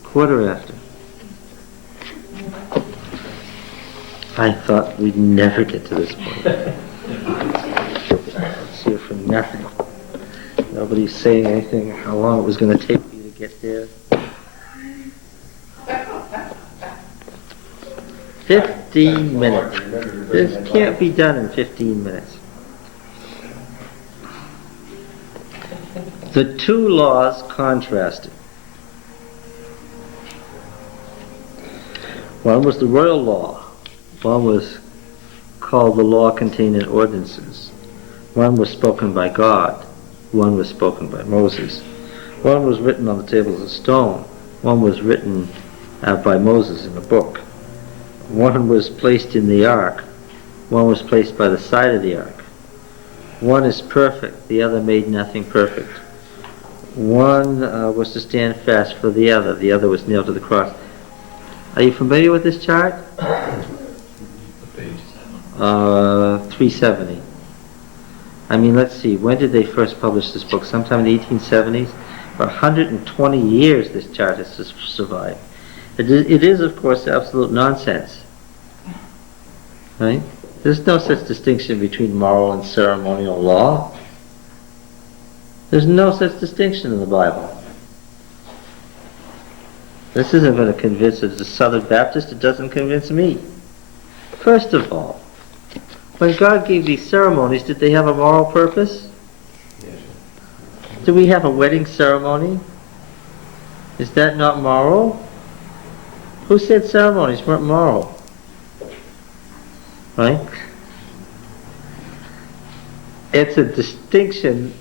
Quarter after. I thought we'd never get to this point. It's here for nothing. Nobody's saying anything, how long it was going to take you to get there. 15 minutes. This can't be done in 15 minutes. The 2 laws contrasted. One was the royal law. One was called the law contained in ordinances. One was spoken by God. One was spoken by Moses. One was written on the tables of stone. One was written by Moses in a book. One was placed in the ark. One was placed by the side of the ark. One is perfect. The other made nothing perfect. One was to stand fast for the other. The other was nailed to the cross. Are you familiar with this chart? 370. I mean, let's see, when did they first publish this book? Sometime in the 1870s? For 120 years this chart has survived. It is, of course, absolute nonsense. Right? There's no such distinction between moral and ceremonial law. There's no such distinction in the Bible. This isn't going to convince a Southern Baptist. It doesn't convince me. First of all, when God gave these ceremonies, did they have a moral purpose? Yes. Do we have a wedding ceremony? Is that not moral? Who said ceremonies weren't moral? Right? It's a distinction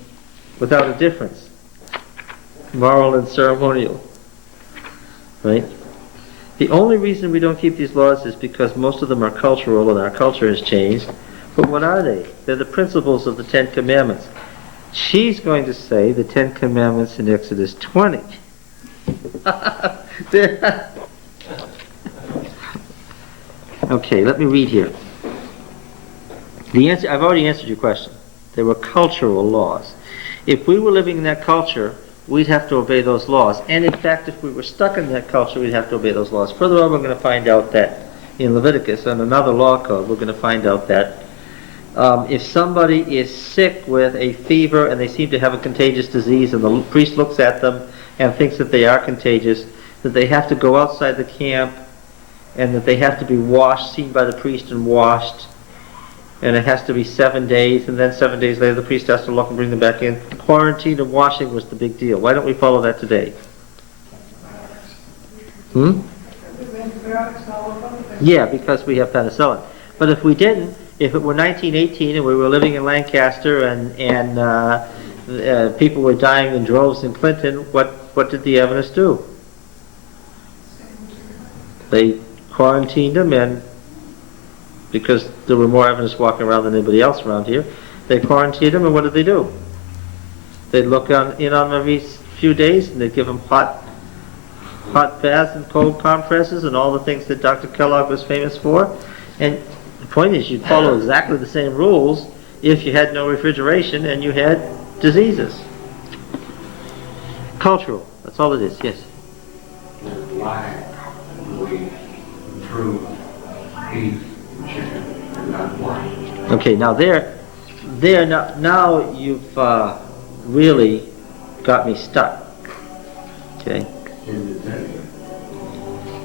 without a difference. Moral and ceremonial. Right? The only reason we don't keep these laws is because most of them are cultural and our culture has changed. But what are they? They're the principles of the 10 Commandments. She's going to say the 10 Commandments in Exodus 20. Okay, let me read here. The answer, I've already answered your question. They were cultural laws. If we were living in that culture, we'd have to obey those laws. And in fact, if we were stuck in that culture, we'd have to obey those laws. Further on, we're going to find out that in Leviticus, and another law code, we're going to find out that if somebody is sick with a fever and they seem to have a contagious disease and the priest looks at them and thinks that they are contagious, that they have to go outside the camp and that they have to be washed, seen by the priest and washed, and it has to be 7 days, and then 7 days later the priest has to look and bring them back in. Quarantine and washing was the big deal. Why don't we follow that today? Yeah, because we have penicillin. But if we didn't, if it were 1918 and we were living in Lancaster and people were dying in droves in Clinton, what did the Adventists do? They quarantined them and because there were more Adventists walking around than anybody else around here. They quarantined them, and what did they do? They'd look in on them every few days, and they'd give them hot baths and cold compresses and all the things that Dr. Kellogg was famous for. And the point is, you'd follow exactly the same rules if you had no refrigeration and you had diseases. Cultural, that's all it is, yes. Why do we improve beef and chicken and not pork? Okay, now now you've really got me stuck. Okay.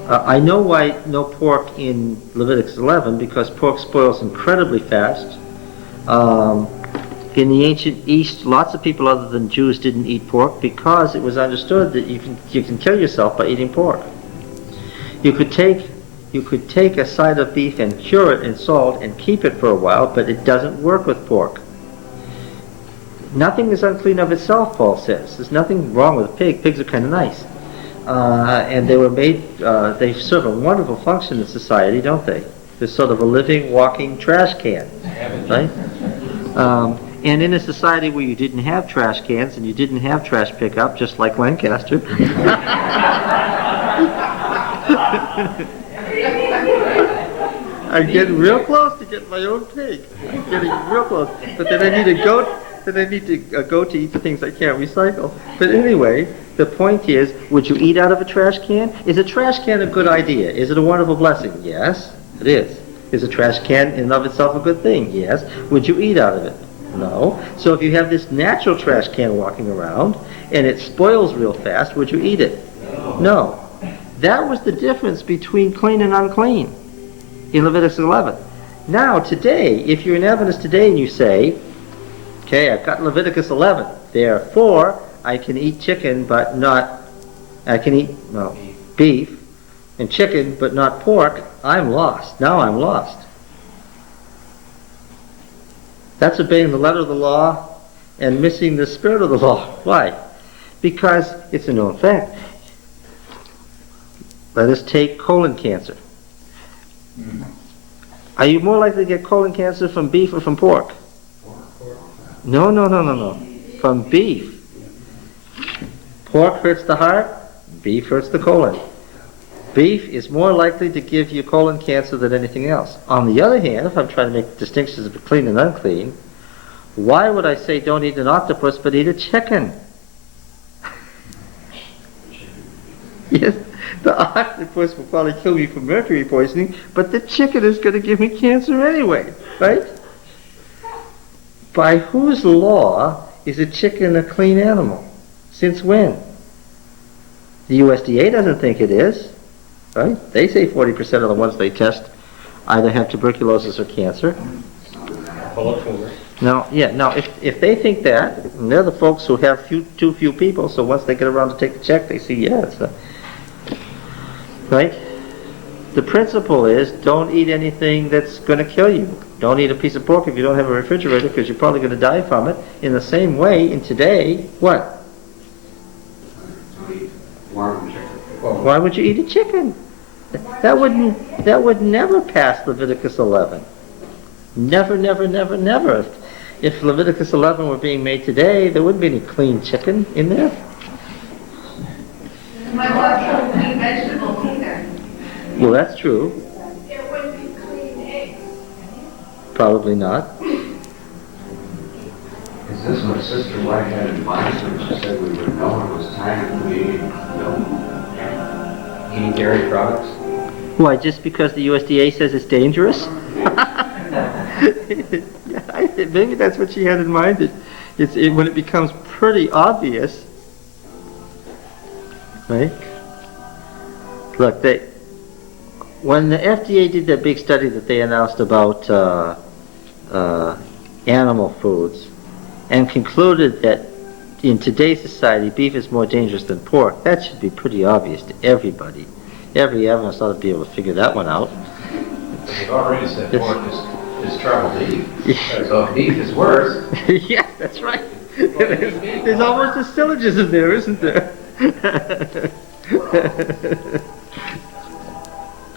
I know why no pork in Leviticus 11, because pork spoils incredibly fast. In the ancient East, lots of people other than Jews didn't eat pork because it was understood that you can kill yourself by eating pork. You could take a side of beef and cure it in salt and keep it for a while, but it doesn't work with pork. Nothing is unclean of itself, Paul says. There's nothing wrong with a pig. Pigs are kind of nice. And they were made, they serve a wonderful function in society, don't they? They're sort of a living, walking trash can, right? And in a society where you didn't have trash cans and you didn't have trash pickup, just like Lancaster, I'm getting real close to getting my own pig. I'm getting real close. But then I need a goat. Then I need a goat to eat the things I can't recycle. But anyway, the point is, would you eat out of a trash can? Is a trash can a good idea? Is it a wonderful blessing? Yes, it is. Is a trash can in and of itself a good thing? Yes. Would you eat out of it? No. So if you have this natural trash can walking around and it spoils real fast, would you eat it? No. That was the difference between clean and unclean in Leviticus 11. Now, today, if you're an Adventist today and you say, okay, I've got Leviticus 11, therefore I can eat chicken but not, I can eat, well, beef and chicken but not pork, I'm lost. Now I'm lost. That's obeying the letter of the law and missing the spirit of the law. Why? Because it's a known fact. Let us take colon cancer. Are you more likely to get colon cancer from beef or from pork? No. From beef. Pork hurts the heart, beef hurts the colon. Beef is more likely to give you colon cancer than anything else. On the other hand, if I'm trying to make distinctions between clean and unclean, why would I say don't eat an octopus but eat a chicken? Yes, the octopus will probably kill me from mercury poisoning, but the chicken is going to give me cancer anyway, right? By whose law is a chicken a clean animal? Since when? The USDA doesn't think it is, right? They say 40% of the ones they test either have tuberculosis or cancer. Now, if they think that, and they're the folks who have too few people, so once they get around to take the check, they see, yeah, it's right? The principle is don't eat anything that's going to kill you. Don't eat a piece of pork if you don't have a refrigerator because you're probably going to die from it. In the same way, in today, what? Why would you eat a chicken? That would never pass Leviticus 11. Never. If Leviticus 11 were being made today, there wouldn't be any clean chicken in there. Might also clean vegetables either. Well, that's true. It wouldn't be clean eggs. Probably not. Is this what Sister White had in mind when she said we would know it was time to be milk? Eating dairy products? Why, just because the USDA says it's dangerous? Maybe that's what she had in mind. When it becomes pretty obvious, right? Look, when the FDA did that big study that they announced about animal foods and concluded that in today's society beef is more dangerous than pork, that should be pretty obvious to everybody. Every Adventist ought to be able to figure that one out. They've already said pork is trouble to eat. So beef is worse. Yes, that's right. There's almost a syllogism there, isn't there?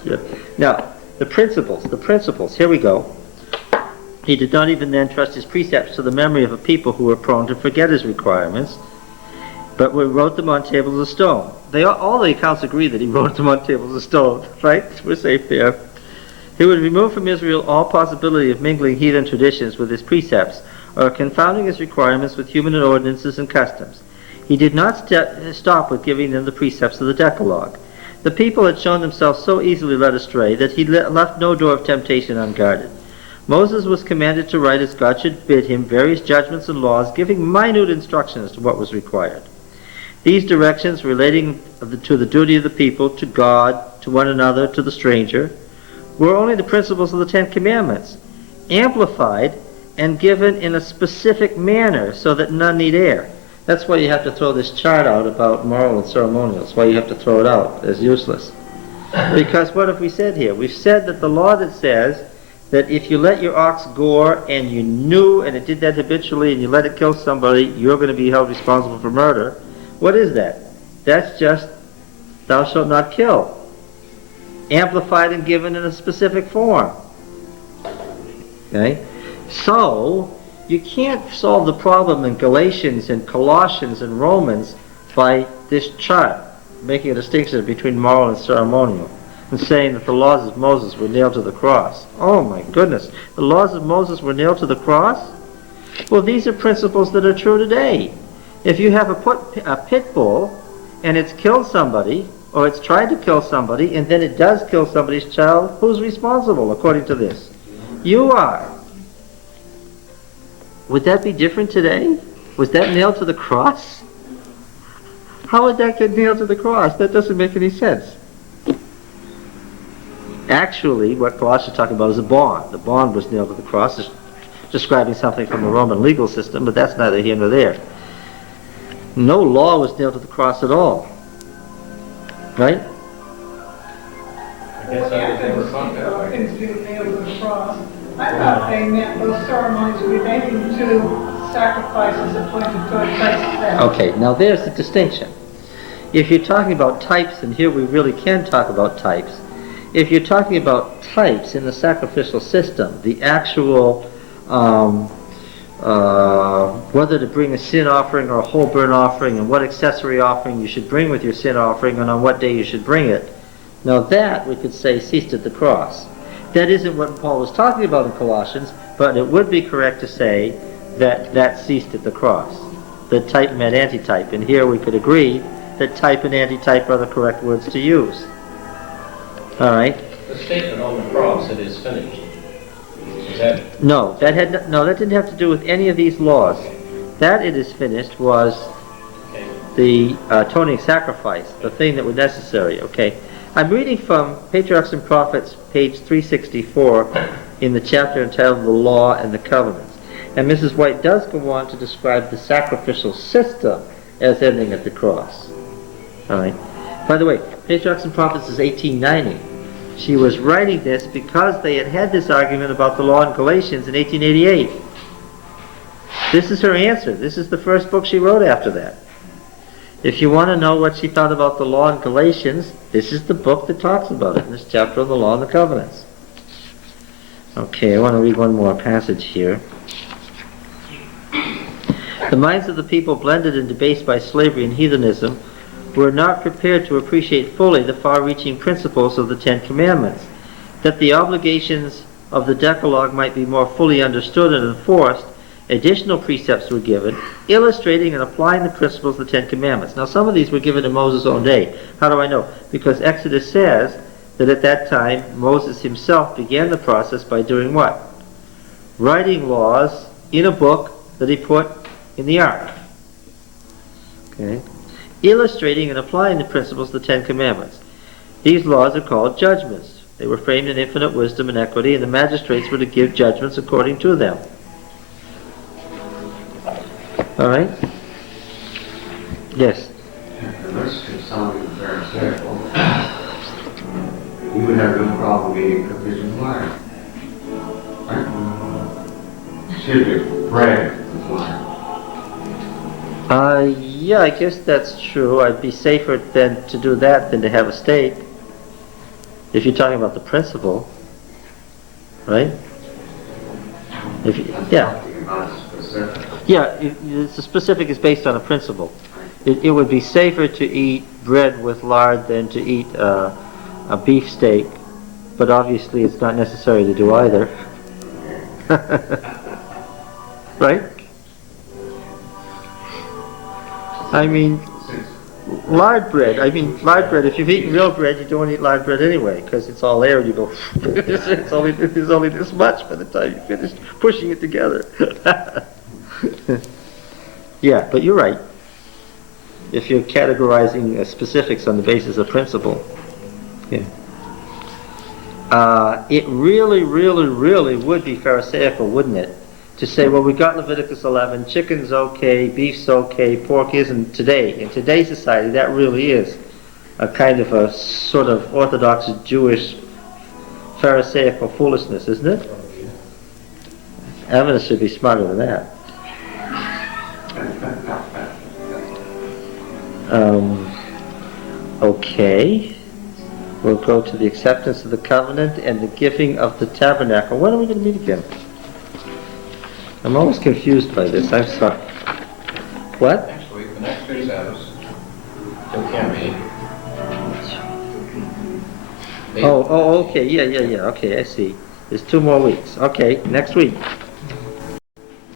Yeah. Now, The principles, here we go. He did not even then trust his precepts to the memory of a people who were prone to forget his requirements, but we wrote them on tables of stone. All the accounts agree that he wrote them on tables of stone, right? We're safe there. He would remove from Israel all possibility of mingling heathen traditions with his precepts, or confounding his requirements with human ordinances and customs. He did not stop with giving them the precepts of the Decalogue. The people had shown themselves so easily led astray that he left no door of temptation unguarded. Moses was commanded to write as God should bid him various judgments and laws, giving minute instructions to what was required. These directions relating to the duty of the people, to God, to one another, to the stranger, were only the principles of the Ten Commandments, amplified and given in a specific manner so that none need err. That's why you have to throw this chart out about moral and ceremonials, why you have to throw it out as useless. Because what have we said here? We've said that the law that says that if you let your ox gore and you knew and it did that habitually and you let it kill somebody, you're going to be held responsible for murder. What is that? That's just, thou shalt not kill. Amplified and given in a specific form. Okay? So, you can't solve the problem in Galatians and Colossians and Romans by this chart, making a distinction between moral and ceremonial, and saying that the laws of Moses were nailed to the cross. Oh my goodness, the laws of Moses were nailed to the cross? Well, these are principles that are true today. If you have a pit bull and it's killed somebody, or it's tried to kill somebody, and then it does kill somebody's child, who's responsible according to this? You are. Would that be different today? Was that nailed to the cross? How would that get nailed to the cross? That doesn't make any sense. Actually, what Colossians is talking about is a bond. The bond was nailed to the cross. It's describing something from the Roman legal system, but that's neither here nor there. No law was nailed to the cross at all. Right? I guess I was never fun that way. Things being nailed to the cross. I thought they meant those ceremonies relating to sacrifices appointed to a place. Okay, now there's the distinction. If you're talking about types, and here we really can talk about types, if you're talking about types in the sacrificial system, the actual whether to bring a sin offering or a whole burnt offering, and what accessory offering you should bring with your sin offering, and on what day you should bring it, now that we could say ceased at the cross. That isn't what Paul was talking about in Colossians, but it would be correct to say that that ceased at the cross. The type meant antitype, and here we could agree that type and antitype are the correct words to use. All right? The statement on the cross, it is finished. Is that... No, that didn't have to do with any of these laws. That it is finished was the atoning sacrifice, the thing that was necessary. Okay, I'm reading from Patriarchs and Prophets, page 364, in the chapter entitled "The Law and the Covenants." And Mrs. White does go on to describe the sacrificial system as ending at the cross. All right. By the way, Patriarchs and Prophets is 1890. She was writing this because they had had this argument about the law in Galatians in 1888. This is her answer. This is the first book she wrote after that. If you want to know what she thought about the law in Galatians, this is the book that talks about it, in this chapter on the law and the covenants. Okay, I want to read one more passage here. The minds of the people, blended and debased by slavery and heathenism, were not prepared to appreciate fully the far-reaching principles of the Ten Commandments. That the obligations of the Decalogue might be more fully understood and enforced, additional precepts were given, illustrating and applying the principles of the Ten Commandments. Now, some of these were given in Moses' own day. How do I know? Because Exodus says that at that time, Moses himself began the process by doing what? Writing laws in a book that he put in the ark. Okay? Illustrating and applying the principles of the Ten Commandments. These laws are called judgments. They were framed in infinite wisdom and equity, and the magistrates were to give judgments according to them. All right? Yes? The risk of sounding pharisaical, you would have no problem eating provision wine. Right? Excuse me, bread with wine. Yeah, I guess that's true. I'd be safer then to do that than to have a steak. If you're talking about the principle. right? Yeah. Something about specific. Yeah, the specific is based on a principle. It would be safer to eat bread with lard than to eat a beef steak, but obviously it's not necessary to do either. Right? I mean, lard bread, if you've eaten real bread, you don't eat lard bread anyway, because it's all air and you go, it's only this much by the time you finish pushing it together. Yeah, but you're right. If you're categorizing specifics on the basis of principle. Yeah. It really, really, really would be pharisaical, wouldn't it? To say, well, we got Leviticus 11, chicken's okay, beef's okay, pork isn't today. In today's society, that really is a kind of a sort of Orthodox Jewish pharisaical foolishness, isn't it? Evidence should be smarter than that. Okay. We'll go to the acceptance of the covenant and the giving of the tabernacle. When are we going to meet again? I'm always confused by this. I'm sorry. What? Next week, the next two Sabbaths. So can be. Oh, okay. Yeah. Okay, I see. There's 2 more weeks. Okay, next week.